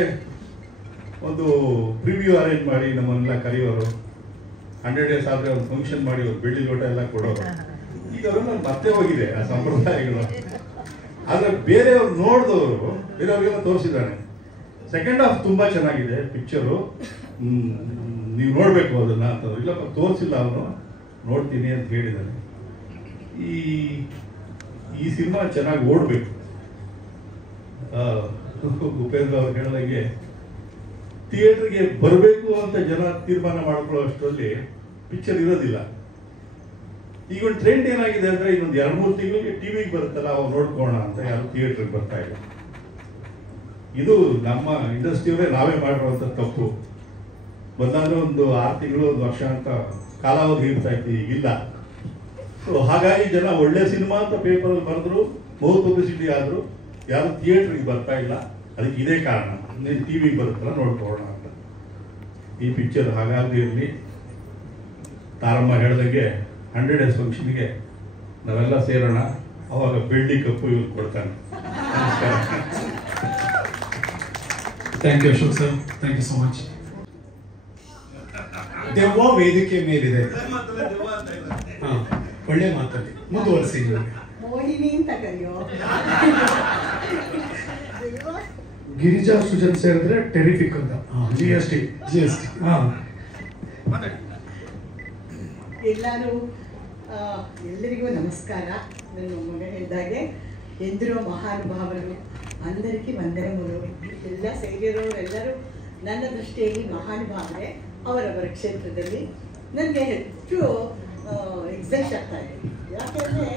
ಒಂದು ಪ್ರಿವ್ಯೂ ಅರೇಂಜ್ ಮಾಡಿ ನಮ್ಮನ್ನೆಲ್ಲ ಕರೆಯೋರು. 100 days ಆದರೆ ಒಂದು ಫಂಕ್ಷನ್ ಮಾಡಿ ಒಂದು ಬೆಳ್ಳಿ ಲೋಟ ಎಲ್ಲ ಕೊಡೋರು. ಈಗ ಅವರೆಲ್ಲ ಮತ್ತೆ ಹೋಗಿದೆ ಆ ಸಂಪ್ರದಾಯಗಳು. ಆದರೆ ಬೇರೆಯವ್ರು ನೋಡಿದವರು ಬೇರೆಯವ್ರಿಗೆಲ್ಲ ತೋರಿಸಿದ್ದಾನೆ. ಸೆಕೆಂಡ್ ಹಾಫ್ ತುಂಬ ಚೆನ್ನಾಗಿದೆ ಪಿಕ್ಚರು, ನೀವು ನೋಡಬೇಕು ಅದನ್ನು ಅಂತಂದ್ರೆ. ಇಲ್ಲಪ್ಪ ತೋರಿಸಿಲ್ಲ, ಅವನು ನೋಡ್ತೀನಿ ಅಂತ ಹೇಳಿದ್ದಾನೆ. ಈ ಸಿನಿಮಾ ಚೆನ್ನಾಗಿ ಓಡಬೇಕು. ಉಪೇಂದ್ರ ಅವ್ರು ಹೇಳಿದಂಗೆ ಥಿಯೇಟ್ರಿಗೆ ಬರಬೇಕು ಅಂತ ಜನ ತೀರ್ಮಾನ ಮಾಡ್ಕೊಳ್ಳೋ ಅಷ್ಟರಲ್ಲಿ ಪಿಕ್ಚರ್ ಇರೋದಿಲ್ಲ. ಈಗ ಒಂದು ಟ್ರೆಂಡ್ ಏನಾಗಿದೆ ಅಂದರೆ, ಇನ್ನೊಂದು 2-3 ತಿಂಗಳಿಗೆ ಟಿವಿಗೆ ಬರುತ್ತಲ್ಲ, ಅವ್ರು ನೋಡ್ಕೋಣ ಅಂತ ಯಾರು ಥಿಯೇಟ್ರಿಗೆ ಬರ್ತಾ ಇಲ್ಲ. ಇದು ನಮ್ಮ ಇಂಡಸ್ಟ್ರಿಯವರೇ ನಾವೇ ಮಾಡಿರುವಂಥ ತಪ್ಪು. ಮೊದಲಾದ್ರೆ ಒಂದು 6 ತಿಂಗಳು 1 ವರ್ಷ ಅಂತ ಕಾಲಾವಧಿ ಇರ್ತಾ ಇತ್ತು, ಈಗಿಲ್ಲ. ಸೊ ಹಾಗಾಗಿ ಜನ ಒಳ್ಳೆ ಸಿನಿಮಾ ಅಂತ ಪೇಪರಲ್ಲಿ ಬರೆದ್ರು, ಬಹು ಪಬ್ಲಿಸಿಟಿ ಆದರೂ ಯಾರು ಥಿಯೇಟ್ರಿಗೆ ಬರ್ತಾ ಇಲ್ಲ. ಅದಕ್ಕೆ ಇದೇ ಕಾರಣ, ನೀನು ಟಿವಿಗೆ ಬರುತ್ತಲ್ಲ ನೋಡ್ಕೊಳ್ಳೋಣ ಅಂತ. ಈ ಪಿಕ್ಚರ್ ಹಾಗಾಗಿ ಇರಲಿ. ತಾರಮ್ಮ ಹೇಳ್ದಂಗೆ 100 days ಫಂಕ್ಷನ್ಗೆ ನಾವೆಲ್ಲ ಸೇರೋಣ, ಅವಾಗ ಬೆಳ್ಳಿ ಕಪ್ಪು ಇವ್ರು ಕೊಡ್ತಾನೆ. ನಮಸ್ಕಾರ. Thank you Ashok sir, thank you so much. ದೆವ್ವ ವೇದಿಕೆ ಮೇಲಿದೆ. ಒಳ್ಳೆ ಮಾತಲ್ಲಿ ಮುಂದುವರಿಸಿ. ಮೋಹಿನಿ ಅಂತ ಕರೆಯೋ. ಗಿರಿಜಾ ಸೃಜನ್ ಸೇರಿದ್ರೆ ಟೆರಿಫಿಕ್ ಅಂತ. GST. ಎಲ್ಲರಿಗೂ ನಮಸ್ಕಾರ. ನನ್ನ ಮಗ ಹೇಳಿದಾಗೆ ಎಂದಿರೋ ಮಹಾನುಭಾವರು, అందరికీ ವಂದನೆಗಳು. ಎಲ್ಲ ಸೇರಿರೋರೆಲ್ಲರೂ ನನ್ನ ದೃಷ್ಟಿಯಲ್ಲಿ ಮಹಾನುಭಾವರೇ ಅವರವರ ಕ್ಷೇತ್ರದಲ್ಲಿ. ನನಗೆ ಹೆಚ್ಚು ಎಕ್ಸೈಟ್ ಆಗ್ತಾ ಇದೆ. ಯಾಕೆಂದರೆ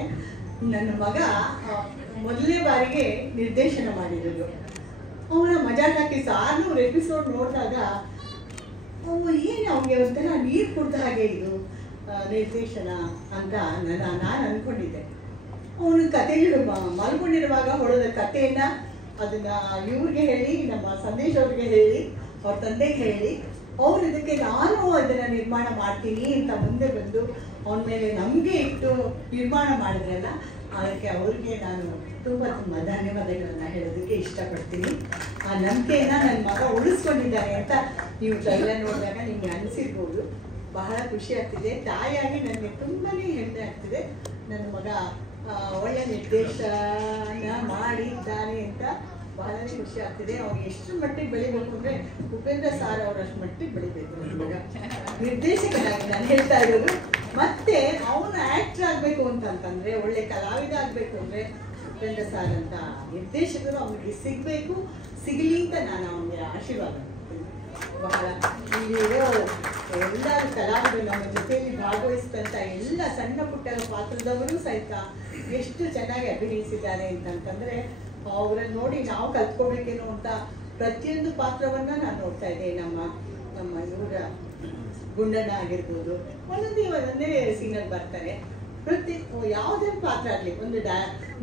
ನನ್ನ ಮಗ ಮೊದಲನೇ ಬಾರಿಗೆ ನಿರ್ದೇಶನ ಮಾಡಿರೋದು. ಅವನ ಮಜಾ ಟಾಕೀಸ್ 600 ಎಪಿಸೋಡ್ ನೋಡಿದಾಗ ಏನು ಅವನಿಗೆ ಒಂಥರ ನೀರು ಕುಡ್ದ ಹಾಗೆ ಇದು ನಿರ್ದೇಶನ ಅಂತ ನಾನು ಅಂದ್ಕೊಂಡಿದ್ದೆ. ಅವನು ಕಥೆಗಳು ಮಲ್ಕೊಂಡಿರುವಾಗ ಹೊಡೆದ ಕಥೆಯನ್ನು ಅದನ್ನು ಇವ್ರಿಗೆ ಹೇಳಿ, ನಮ್ಮ ಸಂದೇಶ್ ಅವ್ರಿಗೆ ಹೇಳಿ, ಅವ್ರ ತಂದೆಗೆ ಹೇಳಿ, ಅವ್ರು ಇದಕ್ಕೆ ನಾನು ಅದನ್ನು ನಿರ್ಮಾಣ ಮಾಡ್ತೀನಿ ಅಂತ ಮುಂದೆ ಬಂದು ಅವನ ಮೇಲೆ ನಂಬಿಕೆ ಇಟ್ಟು ನಿರ್ಮಾಣ ಮಾಡಿದ್ರಲ್ಲ, ಅದಕ್ಕೆ ಅವ್ರಿಗೆ ನಾನು ತುಂಬ ತುಂಬ ಧನ್ಯವಾದಗಳನ್ನು ಹೇಳೋದಕ್ಕೆ ಇಷ್ಟಪಡ್ತೀನಿ. ಆ ನಂಬಿಕೆಯನ್ನು ನನ್ನ ಮಗ ಉಳಿಸ್ಕೊಂಡಿದ್ದಾರೆ ಅಂತ ನೀವು ಟ್ರೈಲರ್ ನೋಡಿದಾಗ ನಿಮಗೆ ಅನಿಸಿರ್ಬೋದು. ಬಹಳ ಖುಷಿ ಆಗ್ತಿದೆ. ತಾಯಿಯಾಗಿ ನನಗೆ ತುಂಬಾ ಹೆಮ್ಮೆ ಆಗ್ತಿದೆ. ನನ್ನ ಮಗ ಒಳ್ಳೆ ನಿರ್ದೇಶನ ಮಾಡಿದ್ದಾನೆ ಅಂತ ಬಹಳನೇ ಖುಷಿ ಆಗ್ತಿದೆ. ಅವ್ನಿಗೆ ಎಷ್ಟು ಮಟ್ಟಿಗೆ ಬೆಳಿಬೇಕು ಅಂದರೆ ಉಪೇಂದ್ರ ಸಾರ್ ಅವರಷ್ಟು ಮಟ್ಟಿಗೆ ಬೆಳಿಬೇಕು ನನ್ನ ಮಗ ನಿರ್ದೇಶಕನಾಗಿ ನಾನು ಹೇಳ್ತಾ ಇರೋದು. ಮತ್ತೆ ಅವನು ಆ್ಯಕ್ಟರ್ ಆಗಬೇಕು ಅಂತಂತಂದರೆ, ಒಳ್ಳೆ ಕಲಾವಿದ ಆಗಬೇಕು ಅಂದರೆ ಉಪೇಂದ್ರ ಸಾರ್ ಅಂತ ನಿರ್ದೇಶಕರು ಅವನಿಗೆ ಸಿಗಬೇಕು, ಸಿಗಲಿ ಅಂತ ನಾನು ಅವನಿಗೆ ಆಶೀರ್ವಾದ ಮಾಡ್ತೀನಿ. ಬಹಳ ಇಲ್ಲಿರೋ ಎಲ್ಲರೂ ಕಲಾವಿದರು ನಮ್ಮ ಜೊತೆಯಲ್ಲಿ ಭಾಗವಹಿಸಿದಂಥ ಎಲ್ಲ ಸಣ್ಣ ಪುಟ್ಟ ಪಾತ್ರದವರು ಸಹಿತ ಎಷ್ಟು ಚೆನ್ನಾಗಿ ಅಭಿನಯಿಸಿದ್ದಾರೆ ಅಂತಂತಂದರೆ, ಅವರನ್ನು ನೋಡಿ ನಾವು ಕಲ್ತ್ಕೋಬೇಕೇನೋ ಅಂತ ಪ್ರತಿಯೊಂದು ಪಾತ್ರವನ್ನು ನಾನು ನೋಡ್ತಾ ಇದ್ದೆ. ನಮ್ಮ ಇವರ ಗುಂಡಣ್ಣ ಆಗಿರ್ಬೋದು, ಒಂದೊಂದೇ ಸೀನಲ್ಲಿ ಬರ್ತಾರೆ. ಪ್ರತಿ ಯಾವುದೇ ಪಾತ್ರ ಆಗಲಿ, ಒಂದು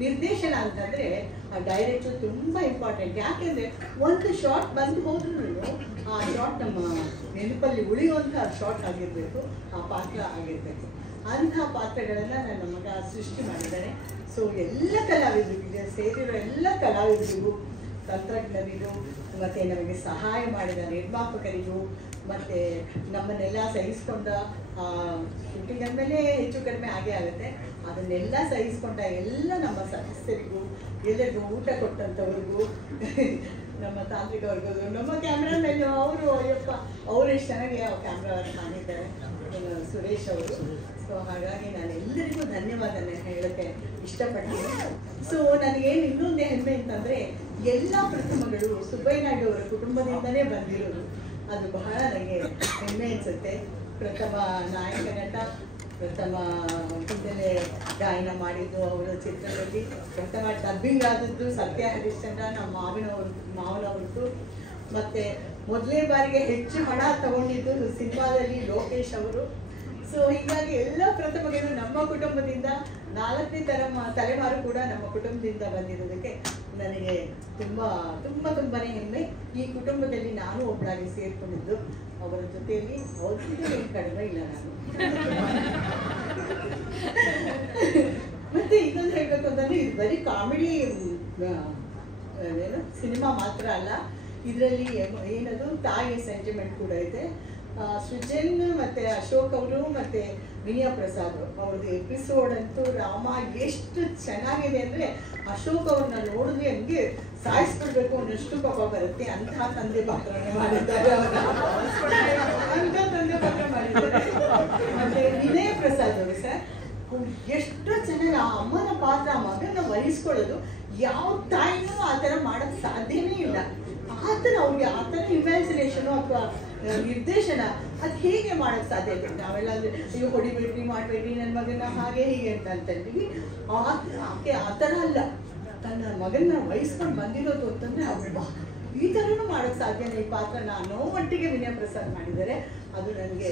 ನಿರ್ದೇಶನ ಅಂತಂದರೆ ಆ ಡೈರೆಕ್ಟರ್ ತುಂಬ ಇಂಪಾರ್ಟೆಂಟ್. ಯಾಕೆಂದರೆ ಒಂದು ಶಾರ್ಟ್ ಬಂದು ಹೋದ್ರೂ ಆ ಶಾರ್ಟ್ ನಮ್ಮ ನೆನಪಲ್ಲಿ ಉಳಿಯುವಂಥ ಶಾರ್ಟ್ ಆಗಿರಬೇಕು, ಆ ಪಾತ್ರ ಆಗಿರಬೇಕು. ಅಂಥ ಪಾತ್ರಗಳನ್ನು ನನ್ನ ಮಗ ಸೃಷ್ಟಿ ಮಾಡಿದ್ದಾರೆ. ಸೊ ಎಲ್ಲ ಕಲಾವಿದರಿಗೆ ಸೇರಿರೋ ಎಲ್ಲ ಕಲಾವಿದರಿಗೂ, ತಂತ್ರಜ್ಞರಿಗೂ, ಮತ್ತು ನಮಗೆ ಸಹಾಯ ಮಾಡಿದ ನಿರ್ಮಾಪಕರಿಗೂ, ಮತ್ತು ನಮ್ಮನ್ನೆಲ್ಲ ಸಹಿಸ್ಕೊಂಡ ಶೂಟಿಂಗ್ ಅಂದಮೇಲೆ ಹೆಚ್ಚು ಕಡಿಮೆ ಆಗೇ ಆಗುತ್ತೆ, ಅದನ್ನೆಲ್ಲ ಸಹಿಸ್ಕೊಂಡ ಎಲ್ಲ ನಮ್ಮ ಸದಸ್ಯರಿಗೂ, ಎಲ್ಲರಿಗೂ ಊಟ ಕೊಟ್ಟಂಥವ್ರಿಗೂ, ನಮ್ಮ ತಾಂತ್ರಿಕವ್ರಿಗೂ, ನಮ್ಮ ಕ್ಯಾಮ್ರಾಮನ್ ಅವರು, ಅಯ್ಯಪ್ಪ ಅವರು ಎಷ್ಟು ಚೆನ್ನಾಗಿ ಕ್ಯಾಮ್ರಾ ವರ್ಕ್ ಮಾಡಿದ್ದಾರೆ, ಸುರೇಶ್ ಅವರು. ಸೊ ಹಾಗಾಗಿ ನಾನು ಎಲ್ಲರಿಗೂ ಧನ್ಯವಾದನೆ ಹೇಳೋಕ್ಕೆ ಇಷ್ಟಪಡ್ತೀನಿ. ಸೊ ನನಗೇನು ಇನ್ನೊಂದೇ ಹೆಮ್ಮೆ ಅಂತಂದರೆ, ಎಲ್ಲ ಪ್ರತಿಮೆಗಳು ಸುಬ್ಬಯ್ಯ ನಾಯ್ಡು ಅವರ ಕುಟುಂಬದಿಂದಲೇ ಬಂದಿರೋದು. ಅದು ಬಹಳ ನನಗೆ ಹೆಮ್ಮೆ ಅನಿಸುತ್ತೆ. ಪ್ರಥಮ ನಾಯಕ ನಟ ಪ್ರಥಮ ಇದಲ್ಲೇ ಗಾಯನ ಮಾಡಿದ್ದು ಅವರ ಚಿತ್ರದಲ್ಲಿ, ಪ್ರಥಮ ಡಬ್ಬಿಂಗ್ ಆದದ್ದು ಸತ್ಯ ಹರಿಶ್ಚಂದ್ರ ನಮ್ಮ ಮಾವನವ್ರದ್ದು. ಮತ್ತು ಮೊದಲನೇ ಬಾರಿಗೆ ಹೆಚ್ಚು ಹಣ ತಗೊಂಡಿದ್ದು ಸಿನಿಮಾದಲ್ಲಿ ಲೋಕೇಶ್ ಅವರು. ಸೊ ಹೀಗಾಗಿ ಎಲ್ಲ ಪ್ರಥಮಗಳು ನಮ್ಮ ಕುಟುಂಬದಿಂದ, 4ನೇ ತಲೆಮಾರು ಕೂಡ ನಮ್ಮ ಕುಟುಂಬದಿಂದ ಬಂದಿರೋದಕ್ಕೆ ನನಗೆ ತುಂಬನೇ ಹೆಮ್ಮೆ. ಈ ಕುಟುಂಬದಲ್ಲಿ ನಾನು ಒಬ್ಬಳಾಗಿ ಸೇರ್ಕೊಂಡಿದ್ದು, ಅವರ ಜೊತೆಯಲ್ಲಿ ಅವ್ರಿಗೆ ಏನು ಕಡಿಮೆ ಇಲ್ಲ ನಾನು. ಮತ್ತೆ ಇನ್ನೊಂದು ಹೇಳಬೇಕು ಅಂತಂದ್ರೆ, ಇದು ಬರೀ ಕಾಮಿಡಿ ಸಿನಿಮಾ ಮಾತ್ರ ಅಲ್ಲ, ಇದರಲ್ಲಿ ಏನದು ತಾಯಿ ಸೆಂಟಿಮೆಂಟ್ ಕೂಡ ಇದೆ. ಸೃಜನ್ ಮತ್ತೆ ಅಶೋಕ್ ಅವರು ಮತ್ತೆ ವಿನಯ ಪ್ರಸಾದ್ ಅವ್ರದ್ದು ಎಪಿಸೋಡ್ ಅಂತೂ ರಾಮ ಎಷ್ಟು ಚೆನ್ನಾಗಿದೆ ಅಂದ್ರೆ, ಅಶೋಕ್ ಅವ್ರನ್ನ ನೋಡಿದ್ರೆ ಹಂಗೆ ಸಾಯಿಸ್ಬಿಡ್ಬೇಕು ಅನ್ನಷ್ಟು ಪಾಪ ಬರುತ್ತೆ. ಅಂತಹ ತಂದೆ ಪಾತ್ರನೇ ಮಾಡಿದ್ದಾರೆ, ಮತ್ತೆ ವಿನಯ ಪ್ರಸಾದ್ ಅವರು ಸರ್ ಎಷ್ಟು ಚೆನ್ನಾಗಿ ಆ ಅಮ್ಮನ ಪಾತ್ರ, ಮಗನ ವಹಿಸ್ಕೊಳ್ಳೋದು ಯಾವ ತಾಯಿನೂ ಆ ಥರ ಮಾಡಕ್ ಸಾಧ್ಯನೇ ಇಲ್ಲ. ಆ ಥರ ಅವ್ರಿಗೆ ಆ ಥರ ಇಮ್ಯಾಜಿನೇಷನು ಅಥವಾ ನಿರ್ದೇಶನ ಅದು ಹೇಗೆ ಮಾಡಕ್ ಸಾಧ್ಯ ಇದೆ? ನಾವೆಲ್ಲ ಅಂದ್ರೆ ಅಯ್ಯೋ ಹೊಡಿಬೇಡ್ರಿ ಮಾಡಬೇಡ್ರಿ ನನ್ನ ಮಗನ ಹಾಗೆ ಹೀಗೆ ಅಂತಂತೀವಿ. ಆಕೆ ಆ ಥರ ಅಲ್ಲ, ತನ್ನ ಮಗನ ವಹಿಸ್ಕೊಂಡು ಬಂದಿರೋದು ಅಂತಂದ್ರೆ ಅವ್ರು ಈ ಥರನೂ ಮಾಡಕ್ ಸಾಧ್ಯನೇ. ಈ ಪಾತ್ರ ನಾನು ಒಟ್ಟಿಗೆ ವಿನಯ ಪ್ರಸಾದ್ ಮಾಡಿದ್ದಾರೆ. ಅದು ನನಗೆ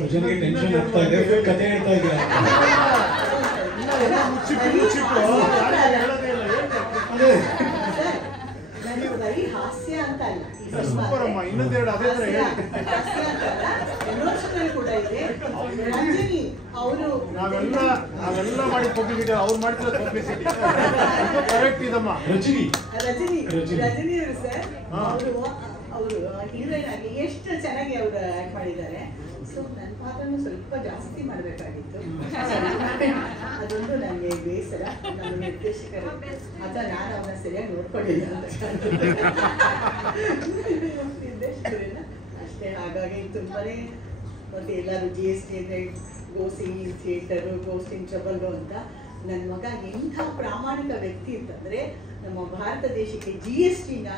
ಬರೀ ಹಾಸ್ಯ ಅಂತ ಅಲ್ಲ, ಎಮೋಷನಲ್ ಕೂಡ ಇದೆ. ರಂಜನಿ ಅವರು ನಾವೆಲ್ಲ ಮಾಡಿ ಪಬ್ಲಿಸಿಟಿ, ಅವ್ರು ಮಾಡ್ತಿರೋ ಪಬ್ಲಿಸಿಟಿ ಕರೆಕ್ಟ್ ಇದಮ್ಮ. ರಜನಿ ಅವರು ಸರ್ ಅವರು ಹೀರೋಯಿನ್ ಆಗಿ ಎಷ್ಟು ಚೆನ್ನಾಗಿ ಅವರು ಆಕ್ಟ್ ಮಾಡಿದ್ದಾರೆ. ಸೊ ನನ್ನ ಪಾತ್ರನೂ ಸ್ವಲ್ಪ ಜಾಸ್ತಿ ಮಾಡಬೇಕಾಗಿತ್ತು, ಅದೊಂದು ನನಗೆ ಬೇಸರ. ನಮ್ಮ ನಿರ್ದೇಶಕರು ಅಥವಾ ನಾನು ಅವನ್ನ ಸರಿಯಾಗಿ ನೋಡ್ಕೊಂಡಿಲ್ಲ ಅಂತ ನಿರ್ದೇಶಕರನ್ನ ಅಷ್ಟೇ. ಹಾಗಾಗಿ ತುಂಬಾನೇ ಮತ್ತೆ ಎಲ್ಲರೂ GST ಅಂದರೆ ಗೋಸಿಂಗ್ ಇನ್ ಥಿಯೇಟರು, ಗೋಸ್ಟ್ ಇನ್ ಟ್ರಬಲ್ಲು ಅಂತ. ನನ್ನ ಮಗ ಎಂಥ ಪ್ರಾಮಾಣಿಕ ವ್ಯಕ್ತಿ ಅಂತಂದರೆ, ನಮ್ಮ ಭಾರತ ದೇಶಕ್ಕೆ GSTನ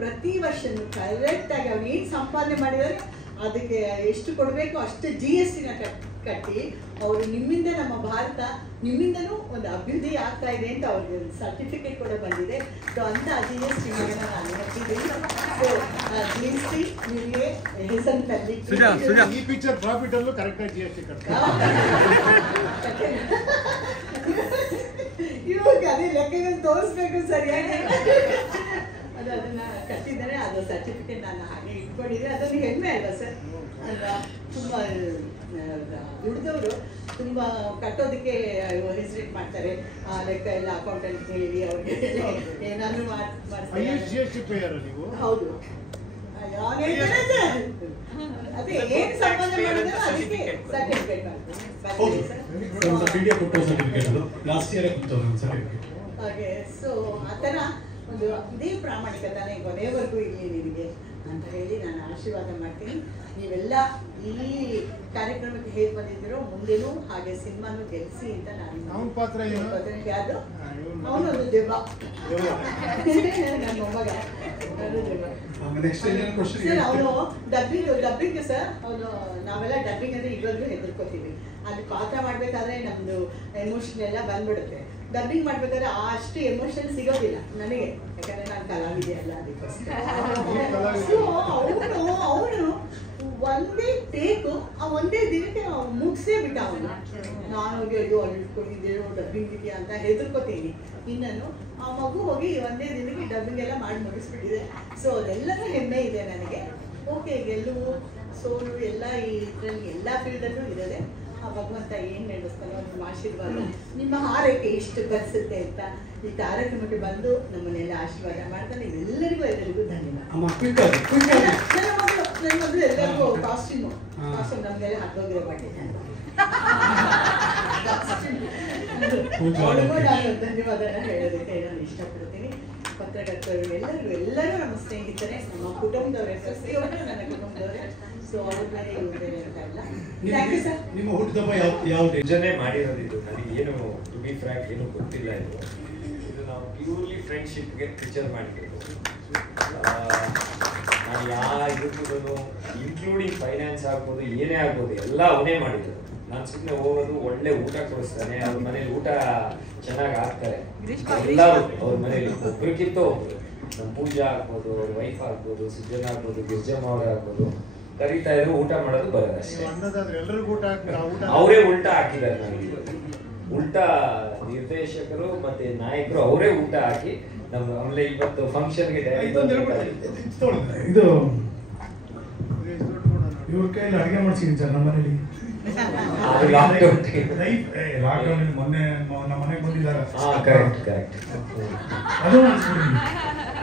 ಪ್ರತಿ ವರ್ಷನೂ ಕರೆಕ್ಟಾಗಿ ಅವ್ರು ಏನು ಸಂಪಾದನೆ ಮಾಡಿದರೆ ಅದಕ್ಕೆ ಎಷ್ಟು ಕೊಡಬೇಕು ಅಷ್ಟು GSTನ ಕಟ್ಟಿ ಅವರು ನಿಮ್ಮಿಂದ ನಮ್ಮ ಭಾರತ ನಿಮ್ಮಿಂದನೂ ಒಂದು ಅಭಿವೃದ್ಧಿ ಆಗ್ತಾ ಇದೆ ಅಂತ ಅವ್ರಿಗೆ ಒಂದು ಸರ್ಟಿಫಿಕೇಟ್ ಕೂಡ ಬಂದಿದೆ. ಸೊ ಅಂತ GST ನಾನು ಹಚ್ಚಿದ್ದೀನಿ. ಸೊ GST ನಿಮಗೆ ಹೆಸರು ತರಲಿಕ್ಕೆ ಈ ಪಿಕ್ಚರ್ ಪ್ರಾಫಿಟ್ ಅಲ್ಲೂ ಕರೆಕ್ಟಾಗಿ GST ಇವಾಗ ಅದೇ ಲೆಕ್ಕಗಳು ತೋರಿಸ್ಬೇಕು ಸರಿಯಾಗಿ. ಅದನ್ನ ಕಟ್ಟಿದ್ದಾರೆ, ಅದು ಸರ್ಟಿಫಿಕೇಟ್ ನಾನು ಹಾಗೆ ಇಟ್ಕೊಂಡಿದ್ದೆ. ಅದೊಂದು ಹೆಮ್ಮೆ ಅಲ್ವಾ ಸರ್? ಅಲ್ವಾ? ತುಂಬ ದುಡಿದವರು ತುಂಬ ಕಟ್ಟೋದಕ್ಕೆ ಹೆಸಿರೇಟ್ ಮಾಡ್ತಾರೆ. ಆ ಲೆಕ್ಕ ಎಲ್ಲ ಅಕೌಂಟೆಂಟ್ ಹೇಳಿ ಅವ್ರಿಗೆ ಏನಾದ್ರು ಮಾಡ್ತಾರೆ. ಹೌದು, ಅದೇ ಏನ್ ಸಂಪಾದನೆ ಮಾಡಿದ್ರೆ ಅದಕ್ಕೆ ಸರ್ಟಿಫಿಕೇಟ್ ಹಾಗೆ. ಸೊ ಆ ಥರ ಒಂದು ಇದೇ ಪ್ರಾಮಾಣಿಕತಾನೆ ಕೊನೆಯವರೆಗೂ ಇಲ್ಲಿ ನಿನಗೆ ಅಂತ ಹೇಳಿ ನಾನು ಆಶೀರ್ವಾದ ಮಾಡ್ತೀನಿ. ನೀವೆಲ್ಲ ಈ ಕಾರ್ಯಕ್ರಮಕ್ಕೆ ಹೇಗೆ ಬಂದಿದ್ದೀರೋ ಮುಂದೆನೂ ಹಾಗೆ ಸಿನಿಮಾನು ಗೆಲ್ಲಿಸಿ ಅಂತ ನಾನು ಪಾತ್ರ ಯಾವುದು ಅವನೊಂದು ದೆವ್ವ, ನನ್ನ ಮೊಮ್ಮಗ ಸರ್. ಅವನು ಡಬ್ಬಿಂಗ್ ಸರ್, ಅವನು ನಾವೆಲ್ಲ ಡಬ್ಬಿಂಗ್ ಅಂದರೆ ಇವಾಗಲೂ ಹೆದರ್ಕೋತೀವಿ. ಅಲ್ಲಿ ಪಾತ್ರ ಮಾಡಬೇಕಾದ್ರೆ ನಮ್ಮದು ಎಮೋಷನ್ ಎಲ್ಲ ಬಂದ್ಬಿಡುತ್ತೆ. ಡಬ್ಬಿಂಗ್ ಮಾಡ್ಬೇಕಾದ್ರೆ ಅಷ್ಟು ಎಮೋಷನ್ ಸಿಗೋದಿಲ್ಲ ನನಗೆ, ಯಾಕಂದ್ರೆ ನಾನು ಕಲಾವಿದೆ ಅಲ್ಲ, ಅದಕ್ಕೋಸ್ಕರ. ಸೊ ಅವನು ಒಂದೇ ಟೇಕು ಆ ಒಂದೇ ದಿನಕ್ಕೆ ಮುಗಿಸೇ ಬಿಟ್ಟ. ಅವನು ನಾನು ಹೋಗಿ ಅಯ್ಯೋ ಅಲ್ಲಿ ಇಟ್ಕೊಂಡಿದ್ದೇನೋ ಡಬ್ಬಿಂಗ್ ಇದೆಯಾ ಅಂತ ಹೆದರ್ಕೋತೀನಿ. ಇನ್ನೂ ಆ ಮಗು ಹೋಗಿ ಒಂದೇ ದಿನಕ್ಕೆ ಡಬ್ಬಿಂಗ್ ಎಲ್ಲ ಮಾಡಿ ಮುಗಿಸ್ಬಿಟ್ಟಿದೆ. ಸೊ ಅದೆಲ್ಲನೂ ಹೆಮ್ಮೆ ಇದೆ ನನಗೆ. ಓಕೆ, ಗೆಲುವು ಸೋಲು ಎಲ್ಲ ಈ ಇದರಲ್ಲಿ ಎಲ್ಲ ಫೀಲ್ಡಲ್ಲೂ ಇರೋದೆ. ಆ ಭಗವಂತ ಏನು ನಡೆಸ್ತಾನೋ ನಿಮ್ಮ ಆಶೀರ್ವಾದ, ನಿಮ್ಮ ಹಾರೈಕೆ ಇಷ್ಟು ಬರೆಸುತ್ತೆ ಅಂತ ಈ ಕಾರ್ಯಕ್ರಮಕ್ಕೆ ಬಂದು ನಮ್ಮನ್ನೆಲ್ಲ ಆಶೀರ್ವಾದ ಮಾಡ್ತಾನೆ. ಎಲ್ಲರಿಗೂ ಧನ್ಯವಾದ. ನನ್ನ ಮಗಳು ಎಲ್ಲರಿಗೂ ಕಾಸ್ಟ್ಯೂಮ್ ನಮಗೆಲ್ಲ ಹಾಕೋಗಿರೋ ಬಟ್ಟೆ ನಾನು ಧನ್ಯವಾದನ ಹೇಳೋದಕ್ಕೆ ನಾನು ಇಷ್ಟಪಡ್ತೀನಿ. ಪತ್ರಕರ್ತರು ಎಲ್ಲರೂ ನಮ್ಮ ಸ್ನೇಹಿತರೆ, ನಮ್ಮ ಕುಟುಂಬದವರೇ, ಪ್ರತಿಯೊಬ್ಬರು ನನ್ನ ಕುಟುಂಬದವರೇ. ಸೊ ಅವ್ರ ಮೇಲೆ ಇವ್ರೇ ಅಂತ ಇಲ್ಲ. Thank you sir. ನಿಮ್ಮ ಹುಟ್ಟುಹಬ್ಬ ಯಾವ ನಿಜನೇ ಮಾಡಿರೋದು ಇದು. ನನಗೆ ಏನು ಟು ಬಿ ಫ್ರ್ಯಾಂಕ್ ಏನು ಗೊತ್ತಿಲ್ಲ. ಇದು ನಾವು ಪ್ಯೂರ್ಲಿ ಫ್ರೆಂಡ್ಶಿಪ್ಗೆ ಪಿಕ್ಚರ್ ಮಾಡಿರೋದು. ನಾನು ಇದಕ್ಕೂ ಇನ್ಕ್ಲೂಡಿಂಗ್ ಫೈನಾನ್ಸ್ ಆಗ್ಬೋದು, ಏನೇ ಆಗ್ಬೋದು, ಎಲ್ಲ ಅವನೇ ಮಾಡಿದ್ರು. ನಾನು ಸುಮ್ಮನೆ ಹೋಗೋದು, ಒಳ್ಳೆ ಊಟ ಕೊಡಿಸ್ತಾನೆ, ಅವ್ರ ಮನೇಲಿ ಊಟ ಚೆನ್ನಾಗಿ ಹಾಕ್ತಾರೆ ಎಲ್ಲರೂ. ಅವ್ರ ಮನೇಲಿ ಒಬ್ರಿಗಿಂತ ಒಬ್ರು, ನಮ್ಮ ಪೂಜಾ ಆಗ್ಬೋದು, ಅವ್ರ ವೈಫ್ ಆಗ್ಬೋದು, ಸುಜನ್ ಆಗ್ಬೋದು, ಗಿರ್ಜಮ್ಮ ಅವ್ರ ಆಗ್ಬೋದು, ಕರೀತಾ ಇದ್ರು, ಊಟ ಮಾಡೋದು ಬರೋದಷ್ಟೇ. ಅವರೇ ಉಲ್ಟಾ ಹಾಕಿದ್ದಾರೆ ನನಗೆ. ಉಲ್ಟಾ ನಿರ್ದೇಶಕರು ಮತ್ತೆ ನಾಯಕರು ಅವರೇ ಊಟ ಹಾಕಿ ನಮ್ಮ ಆಮೇಲೆ ಇವತ್ತು ಫಂಕ್ಷನ್ಗೆ ಇದು ಇವ್ರ ಕೈಯಲ್ಲಿ ಅಡುಗೆ ಮಾಡ್ಸಿದ್ದೀನಿ ಸರ್ ನಮ್ಮ ಮನೇಲಿ. ಲಾಕ್ಡೌನ್ ಮೊನ್ನೆ ನಮ್ಮ ಮನೆಗೆ ಬಂದಿದ್ದಾರೆ. ಅದು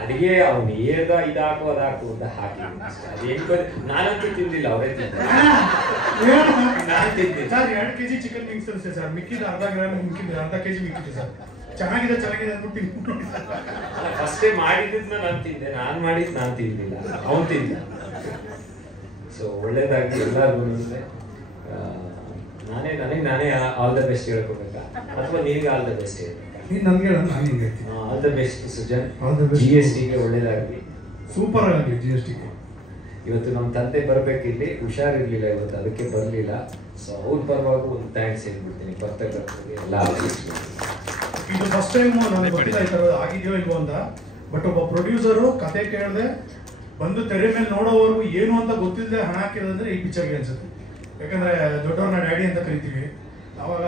ಅಡಿಗೆ ಅವ್ನು ಹೇಳ್ದ ಇದಾಕು ಅದಾಕು ಅಂತ ಹಾಕಿ ಅದೇನು ನಾನಂತೂ ತಿಂದಿಲ್ಲ, ಅವರೇ ನಾನು ತಿಂದಿಲ್ಲ. ಸರ್ 2 kg ಚಿಕನ್ ವಿಂಗ್ಸ್ ತರಿಸಿ ಸರ್, ಮಿಕ್ಕಿದ ಅರ್ಧ kg ಮಿಕ್ಕಿದೆ ಸರ್. ಚೆನ್ನಾಗಿದೆ ಅಂದ್ಬಿಟ್ಟು ಫಸ್ಟೇ ಮಾಡಿದ್ದನ್ನ ನಾನು ತಿಂದೆ, ನಾನು ಮಾಡಿದ್ದು ನಾನು ತಿಂದಿಲ್ಲ, ಅವನು ತಿಂದ. ಸೊ ಒಳ್ಳೇದಾಗಿ ಎಲ್ಲರಿಗೂ ನಾನೇ ಆಲ್ ದ ಬೆಸ್ಟ್ ಹೇಳ್ಕೊಬೇಕಾ ಅಥವಾ ನಿನಗೆ ಆಲ್ ದ ಬೆಸ್ಟ್ ಹೇಳ್ಬೇಕಾ? ನೀನು ನನ್ಗೆ ಹೇಳ, ನಾನು ನಿಂಗೆ ಹೇಳ್ತೀನಿ. All the best Sujan. GSTಗೆ ಒಳ್ಳೇದಾಗಲಿ, ಸೂಪರ್ ಆಗಲಿ. GSTಗೆ ಇವತ್ತು ನಮ್ಮ ತಂದೆ ಬರ್ಬೇಕಿಲ್ಲಿ, ಹುಷಾರಿರ್ಲಿಲ್ಲ ಇವತ್ತು, ಅದಕ್ಕೆ ಬರಲಿಲ್ಲ. ಸೊ ಅವ್ರ ಪರವಾಗಿ ಒಂದು ಥ್ಯಾಂಕ್ಸ್ ಹೇಳ್ಬಿಡ್ತೀನಿ ಪತ್ರಕರ್ತರಿಗೆ ಎಲ್ಲ. ಇದು ಫಸ್ಟ್ ಟೈಮ್ ನನಗೆ ಗೊತ್ತಿಲ್ಲ ಈ ಥರದ್ದು ಆಗಿದೆಯೋ ಇಲ್ವೋ ಅಂತ. ಬಟ್ ಒಬ್ಬ ಪ್ರೊಡ್ಯೂಸರು ಕತೆ ಕೇಳದೆ ಬಂದು ತೆರೆ ಮೇಲೆ ನೋಡೋವರೆಗೂ ಏನು ಅಂತ ಗೊತ್ತಿಲ್ಲದೆ ಹಣ ಹಾಕಿರೋದಂದ್ರೆ ಈ ಪಿಕ್ಚರ್ಗೆ ಅನ್ಸುತ್ತೆ. ಯಾಕಂದ್ರೆ ದೊಡ್ಡವ್ರನ್ನ ಡ್ಯಾಡಿ ಅಂತ ಕರಿತೀವಿ. ಅವಾಗ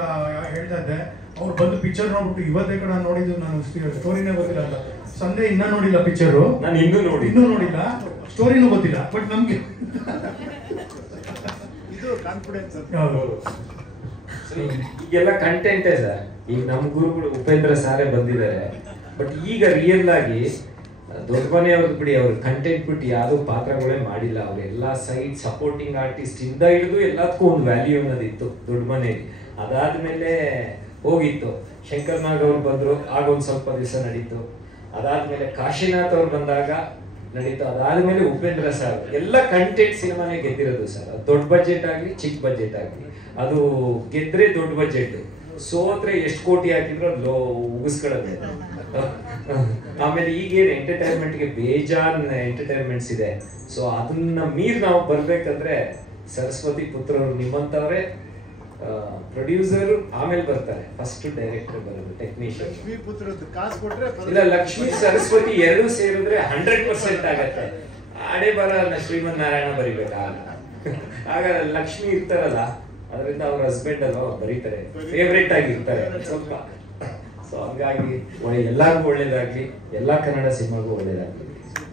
ಹೇಳ್ತಾ ಇದ್ದೆ, ಅವ್ರು ಬಂದು ಪಿಕ್ಚರ್ ನೋಡ್ಬಿಟ್ಟು ಇವತ್ತೇ ಕಡೆ ನೋಡಿದ್ದು, ನಾನು ಸ್ಟೋರಿನೇ ಗೊತ್ತಿಲ್ಲ ಅಂತ. ಸಂಡೆ ಇನ್ನೂ ನೋಡಿಲ್ಲ ಪಿಕ್ಚರು, ನಾನು ಇನ್ನೂ ನೋಡಿಲ್ಲ, ಸ್ಟೋರಿನೂ ಗೊತ್ತಿಲ್ಲ. ಬಟ್ ನಮ್ಗೆ ಇದು ಕಾನ್ಫಿಡೆನ್ಸ್. ಈಗೆಲ್ಲ ಕಂಟೆಂಟೇ ಸರ್. ಈಗ ನಮ್ಮ ಗುರುಗಳು ಉಪೇಂದ್ರ ಸಾರೇ ಬಂದಿದ್ದಾರೆ, ಬಟ್ ಈಗ ರಿಯಲ್ ಆಗಿ ದೊಡ್ಡ ಮನೆಯವ್ರದ್ದು ಬಿಡಿ, ಅವ್ರ ಕಂಟೆಂಟ್ ಬಿಟ್ಟು ಯಾವುದೋ ಪಾತ್ರಗಳೇ ಮಾಡಿಲ್ಲ. ಅವರೆಲ್ಲ ಸೈಡ್ ಸಪೋರ್ಟಿಂಗ್ ಆರ್ಟಿಸ್ಟ್ ಇಂದ ಹಿಡಿದು ಎಲ್ಲದಕ್ಕೂ ಒಂದು ವ್ಯಾಲ್ಯೂ ಅನ್ನೋದಿತ್ತು ದೊಡ್ಡ ಮನೆಯಲ್ಲಿ. ಅದಾದ್ಮೇಲೆ ಹೋಗಿತ್ತು. ಶಂಕರ್ ನಾಗ್ ಅವ್ರು ಬಂದ್ರು, ಆಗ ಒಂದು ಸ್ವಲ್ಪ ದಿವಸ ನಡೀತು. ಅದಾದ್ಮೇಲೆ ಕಾಶಿನಾಥ್ ಅವ್ರು ಬಂದಾಗ ನಡೀತು. ಅದಾದ್ಮೇಲೆ ಉಪೇಂದ್ರ ಸರ್. ಎಲ್ಲ ಕಂಟೆಂಟ್ ಸಿನಿಮಾನೇ ಗೆದ್ದಿರೋದು ಸರ್. ದೊಡ್ಡ ಬಜೆಟ್ ಆಗಲಿ ಚಿಕ್ಕ ಬಜೆಟ್ ಆಗಲಿ, ಅದು ಗೆದ್ರೆ ದೊಡ್ಡ ಬಜೆಟ್, ಸೋತ್ರೆ ಎಷ್ಟು ಕೋಟಿ ಹಾಕಿದ್ರು ಅದು ಉಗಿಸ್ಕೊಳ್ಳೋದು. ಆಮೇಲೆ ಈಗೇನು ಎಂಟರ್ಟೈನ್ಮೆಂಟ್ಗೆ ಬೇಜಾನ್ ಎಂಟರ್ಟೈನ್ಮೆಂಟ್ಸ್ ಇದೆ. ಸೊ ಅದನ್ನ ಮೀರಿ ನಾವು ಬರ್ಬೇಕಂದ್ರೆ ಸರಸ್ವತಿ ಪುತ್ರರು ನಿಮ್ಮಂತವ್ರೆ ಪ್ರೊಡ್ಯೂಸರ್, ಆಮೇಲೆ ಬರ್ತಾರೆ, ಫಸ್ಟ್ ಡೈರೆಕ್ಟರ್ ಬರೋದು, ಟೆಕ್ನಿಷಿಯನ್. ಇಲ್ಲ, ಲಕ್ಷ್ಮೀ ಸರಸ್ವತಿ ಎರಡೂ ಸೇರಿದ್ರೆ 100% ಆಗತ್ತೆ. ಹಣೆ ಬರ ಶ್ರೀಮನ್ ನಾರಾಯಣ ಬರಿಬೇಕಾಗ ಆಗ ಲಕ್ಷ್ಮಿ ಇರ್ತಾರಲ್ಲ, ಅದರಿಂದ ಅವ್ರ ಹಸ್ಬೆಂಡ್ ಅಲ್ವಾ ಬರೀತಾರೆ, ಫೇವ್ರೇಟ್ ಆಗಿರ್ತಾರೆ ಸ್ವಲ್ಪ. ಸೊ ಹಂಗಾಗಿ ಎಲ್ಲರಿಗೂ ಒಳ್ಳೇದಾಗ್ಲಿ, ಎಲ್ಲಾ ಕನ್ನಡ ಸಿನಿಮಾಗೂ ಒಳ್ಳೇದಾಗ್ಲಿ.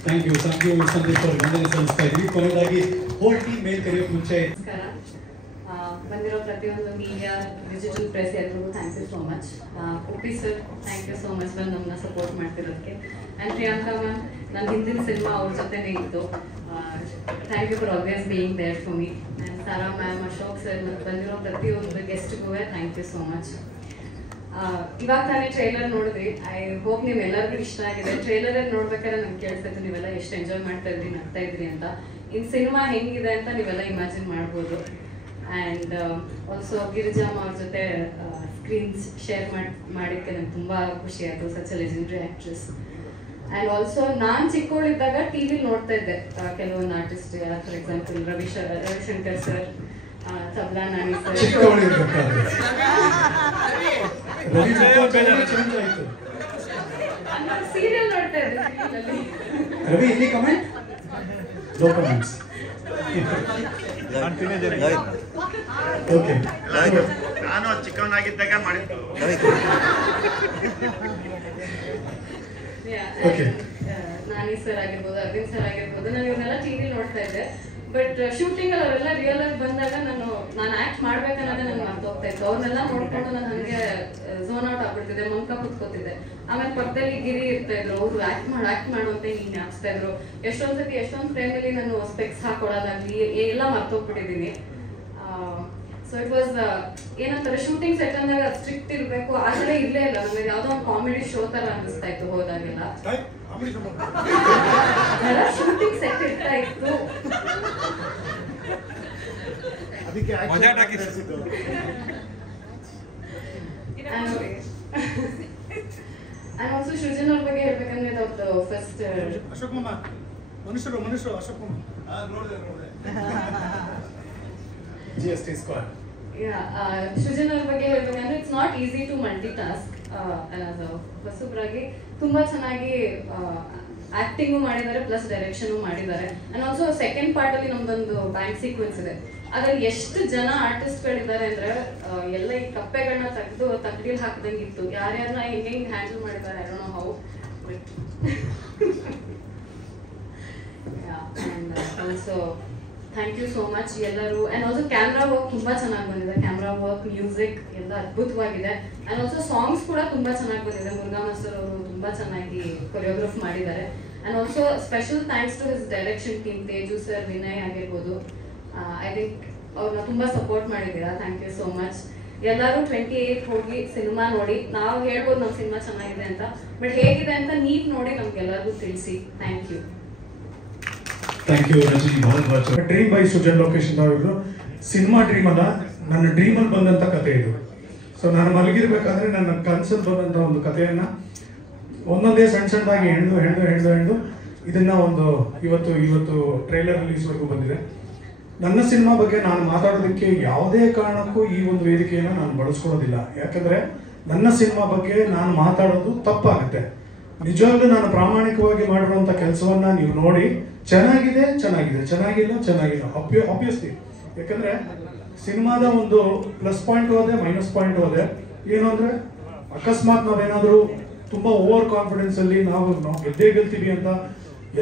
ಥ್ಯಾಂಕ್ ಯು ಸಂದೀಪ್ ಅವ್ರಿಗೆ ವಂದನೆ ಸಲ್ಲಿಸ್ತಾ ಇದ್ದೀವಿ. ಕೊನೆಯದಾಗಿ ಹೋಲ್ ಟೀಮ್ ಮೇಲ್ ಕರೆಯೋಕೆ ಮುಂಚೆ ಬಂದಿರೋ ಪ್ರತಿಯೊಂದು ಮೀಡಿಯಾ, ಡಿಜಿಟಲ್ ಪ್ರೆಸ್ ಎಲ್ಲರಿಗೂ thank you so much. Kopi sir, thank you so much ಬಂದು ನಮ್ಮನ್ನ ಸಪೋರ್ಟ್ ಮಾಡ್ತಿರೋದಕ್ಕೆ. ಆ್ಯಂಡ್ ಪ್ರಿಯಾಂಕಾ ಮ್ಯಾಮ್, ನನ್ನ ಹಿಂದಿನ ಸಿನಿಮಾ ಅವ್ರ ಜೊತೆನೇ ಇತ್ತು. Thank you for always being there for me. And Sara ma'am, Ashok sir, ಮತ್ತು ಬಂದಿರೋ ಪ್ರತಿಯೊಂದು ಗೆಸ್ಟ್ಗೂ ಥ್ಯಾಂಕ್ ಯು ಸೋ ಮಚ್. ಇವಾಗ ತಾನೇ ಟ್ರೈಲರ್ ನೋಡಿದ್ರಿ. ಐ ಹೋಪ್ ನಿಮ್ಮೆಲ್ಲರಿಗೂ ಇಷ್ಟ ಆಗಿದೆ. ಟ್ರೈಲರಲ್ಲಿ ನೋಡ್ಬೇಕಾದ್ರೆ ನಮ್ಗೆ ಕೇಳಿಸ್ತಾಯಿತ್ತು ನೀವೆಲ್ಲ ಎಷ್ಟು ಎಂಜಾಯ್ ಮಾಡ್ತಾ ಇದ್ರಿ, ನಗ್ತಾ ಇದ್ರಿ ಅಂತ. ಇನ್ನು ಸಿನಿಮಾ ಹೆಂಗಿದೆ ಅಂತ ನೀವೆಲ್ಲ ಇಮ್ಯಾಜಿನ್ ಮಾಡ್ಬೋದು. ಆ್ಯಂಡ್ ಆಲ್ಸೋ ಗಿರಿಜಮ್ಮ ಅವ್ರ ಜೊತೆ ಸ್ಕ್ರೀನ್ಸ್ ಶೇರ್ ಮಾಡಿದ್ದಕ್ಕೆ ನಂಗೆ ತುಂಬ ಖುಷಿ ಆಯಿತು. Such a legendary actress. And also ನಾನು ಚಿಕ್ಕವಳಿದ್ದಾಗ ಟಿವಿ ನೋಡ್ತಾ ಇದ್ದೆ ಕೆಲವೊಂದು artist, for example Ravishankar sir, tabla Nani sir. Serial ನೋಡ್ತಾ ಇದ್ದೆ. ರವಿ, ಇಲ್ಲಿ ಕಮೆಂಟ್, ನೋ ಕಮೆಂಟ್ಸ್. ಓಕೆ, ನಾನು ಚಿಕ್ಕವನಾಗಿದ್ದಾಗ ಮಾಡಿದ್ದು. ನಾನಿ ಸರ್ ಆಗಿರ್ಬೋದು, ಅರವಿಂದ್ ಸರ್ ಆಗಿರ್ಬೋದು, ನಾನು ಇವನ್ನೆಲ್ಲ ಟಿವಿ ನೋಡ್ತಾ ಇದ್ದೆ. ಬಟ್ ಶೂಟಿಂಗ್ ಅಲ್ಲಿ ಅವರೆಲ್ಲ ರಿಯಲ್ ಆಗಿ ಬಂದಾಗ ನಾನು ಆಕ್ಟ್ ಮಾಡ್ಬೇಕನ್ನೋದೇ ನನ್ಗೆ ಮರ್ತೋಗ್ತಾ ಇತ್ತು. ಅವ್ರನ್ನೆಲ್ಲ ನೋಡ್ಕೊಂಡು ನಾನು ಹಂಗೆ ಝೋನ್ ಔಟ್ ಆಗ್ಬಿಡ್ತಿದ್ದೆ, ಮಂಕ ಕುತ್ಕೋತಿದ್ದೆ. ಆಮೇಲೆ ಪಕ್ಕದಲ್ಲಿ ಗಿರಿ ಇರ್ತಾ ಇದ್ರು, ಅವರು ಆಕ್ಟ್ ಮಾಡು ಅಂತ ಹಿಂಗೆ ಹಾಕ್ಸ್ತಾ ಇದ್ರು. ಎಷ್ಟೊಂದು ಫ್ರೇಮಲ್ಲಿ ನಾನು ಸ್ಪೆಕ್ಸ್ ಹಾಕೊಳ್ಳೋದಾಗ್ಲಿ ಎಲ್ಲ ಮರ್ತೋಗ್ಬಿಟ್ಟಿದ್ದೀನಿ. ಸೊ ಇಟ್ ವಾಸ್ ಏನಂತಾರೆ, ಶೂಟಿಂಗ್ ಸೆಟ್ ಅಂದಾಗ ಸ್ಟ್ರಿಕ್ಟ್ ಇರಬೇಕು, ಆ ಥರ ಇರಲೇ ಇಲ್ಲ. ನಮಗೆ ಯಾವುದೋ ಒಂದು ಕಾಮಿಡಿ ಶೋ ಥರ ಅನಿಸ್ತಾ ಇತ್ತು ಹೋದಾಗೆಲ್ಲ. ಶೂಟಿಂಗ್ ಸೆಟ್ ಇರ್ತಾ ಇತ್ತು. And also ಸೃಜನ್ ಅವ್ರ ಬಗ್ಗೆ ಹೇಳ್ಬೇಕಂದ್ರೆ ಅವ್ರದ್ದು ಫಸ್ಟ್ ಅಶೋಕ್ ಮಾಮ ಮನುಷ್ಯರು ಅಶೋಕ್ ಮಾಮ GST ಸ್ಕ್ವಾಡ್ ಸೃಜನ್ ಅವ್ರ ಬಗ್ಗೆ ಹೇಳ್ಬೇಕಂದ್ರೆ it's not easy to multitask. ಹೊಸಬ್ರಾಗಿ ತುಂಬಾ ಚೆನ್ನಾಗಿ ಆಕ್ಟಿಂಗು ಮಾಡಿದ್ದಾರೆ ಪ್ಲಸ್ ಡೈರೆಕ್ಷನ್ ಮಾಡಿದ್ದಾರೆ. ಅಂಡ್ ಆಲ್ಸೋ ಸೆಕೆಂಡ್ ಪಾರ್ಟ್ ಅಲ್ಲಿ ನಮ್ದೊಂದು ಬ್ಯಾಂಕ್ ಸೀಕ್ವೆನ್ಸ್ ಇದೆ. ಅದ್ರಲ್ಲಿ ಎಷ್ಟು ಜನ ಆರ್ಟಿಸ್ಟ್ಗಳಿದ್ದಾರೆ ಅಂದ್ರೆ ಎಲ್ಲ ಈ ಕಪ್ಪೆಗಳನ್ನ ತೆಗೆದು ತಗಡಿಲ್ ಹಾಕ್ದಂಗಿತ್ತು. ಯಾರ್ಯಾರನ್ನ ಹೆಂಗೆ ಹ್ಯಾಂಡಲ್ ಮಾಡಿದ್ದಾರೆ I don't know how. And also thank you so much ಎಲ್ಲರೂ. ಅಂಡ್ ಆಲ್ಸೋ ಕ್ಯಾಮ್ರಾ ವರ್ಕ್ ತುಂಬಾ ಚೆನ್ನಾಗಿ ಬಂದಿದೆ. ಕ್ಯಾಮ್ರಾ ವರ್ಕ್, ಮ್ಯೂಸಿಕ್ ಎಲ್ಲ ಅದ್ಭುತವಾಗಿದೆ. ಅಂಡ್ ಆಲ್ಸೋ ಸಾಂಗ್ಸ್ ಕೂಡ ತುಂಬಾ ಚೆನ್ನಾಗಿ ಬಂದಿದೆ. ಮುರುಘಾ ಮಾಸ್ಟರ್ ಅವರು ತುಂಬಾ ಚೆನ್ನಾಗಿ ಕೊರಿಯೋಗ್ರಾಫ್ ಮಾಡಿದ್ದಾರೆ. And also special thanks to his direction team, Teju sir, Vinay ಆಗಿರ್ಬೋದು. ಐ ಥಿಂಕ್ ಅವ್ರನ್ನ ತುಂಬಾ ಸಪೋರ್ಟ್ ಮಾಡಿದ್ದೀರಾ. Thank you so much. ಎಲ್ಲರೂ 28 ಹೋಗಿ ಸಿನಿಮಾ ನೋಡಿ. ನಾವು ಹೇಳ್ಬೋದು ನಮ್ಮ ಸಿನಿಮಾ ಚೆನ್ನಾಗಿದೆ ಅಂತ, ಬಟ್ ಹೇಗಿದೆ ಅಂತ ನೀವ್ ನೋಡಿ ನಮ್ಗೆಲ್ಲರಿಗೂ ತಿಳಿಸಿ. Thank you. Thank you Rajani Bharadwaj. Dream by Sujan Lokesh ಅವರು ಸಿನಿಮಾ ಡ್ರೀಮ್ ಅಲ್ಲ, ನನ್ನ ಡ್ರೀಮಲ್ಲಿ ಬಂದಂತ ಕತೆ ಇದು. ಸೊ ನಾನು ಮಲಗಿರ್ಬೇಕಾದ್ರೆ ನನ್ನ ಕನಸಲ್ಲಿ ಬಂದಂತ ಒಂದು ಕಥೆಯನ್ನ ಒಂದೊಂದೇ ಸಣ್ಣ ಸಣ್ಣದಾಗಿ ಹೆಣ್ದು ಇದನ್ನ ಒಂದು ಇವತ್ತು ಟ್ರೈಲರ್ ರಿಲೀಸ್ವರೆಗೂ ಬಂದಿದೆ. ನನ್ನ ಸಿನಿಮಾ ಬಗ್ಗೆ ನಾನು ಮಾತಾಡೋದಕ್ಕೆ ಯಾವುದೇ ಕಾರಣಕ್ಕೂ ಈ ಒಂದು ವೇದಿಕೆಯನ್ನು ನಾನು ಬಳಸ್ಕೊಳ್ಳೋದಿಲ್ಲ. ಯಾಕಂದ್ರೆ ನನ್ನ ಸಿನಿಮಾ ಬಗ್ಗೆ ನಾನು ಮಾತಾಡೋದು ತಪ್ಪಾಗುತ್ತೆ. ನಿಜವಾಗ್ಲೂ ನಾನು ಪ್ರಾಮಾಣಿಕವಾಗಿ ಮಾಡಿರುವಂತ ಕೆಲಸವನ್ನ ನೀವು ನೋಡಿ ಚೆನ್ನಾಗಿದೆ, ಚೆನ್ನಾಗಿಲ್ಲ ಆಬ್ವಿಯಸ್ಲಿ. ಯಾಕಂದ್ರೆ ಸಿನಿಮಾದ ಒಂದು ಪ್ಲಸ್ ಪಾಯಿಂಟ್ ಹೋದೆ, ಮೈನಸ್ ಪಾಯಿಂಟ್ ಹೋದೆ. ಏನು ಅಂದ್ರೆ ಅಕಸ್ಮಾತ್ ನಾವೇನಾದ್ರೂ ತುಂಬಾ ಓವರ್ ಕಾನ್ಫಿಡೆನ್ಸ್ ಅಲ್ಲಿ ನಾವು ಗೆಲ್ತೀವಿ ಅಂತ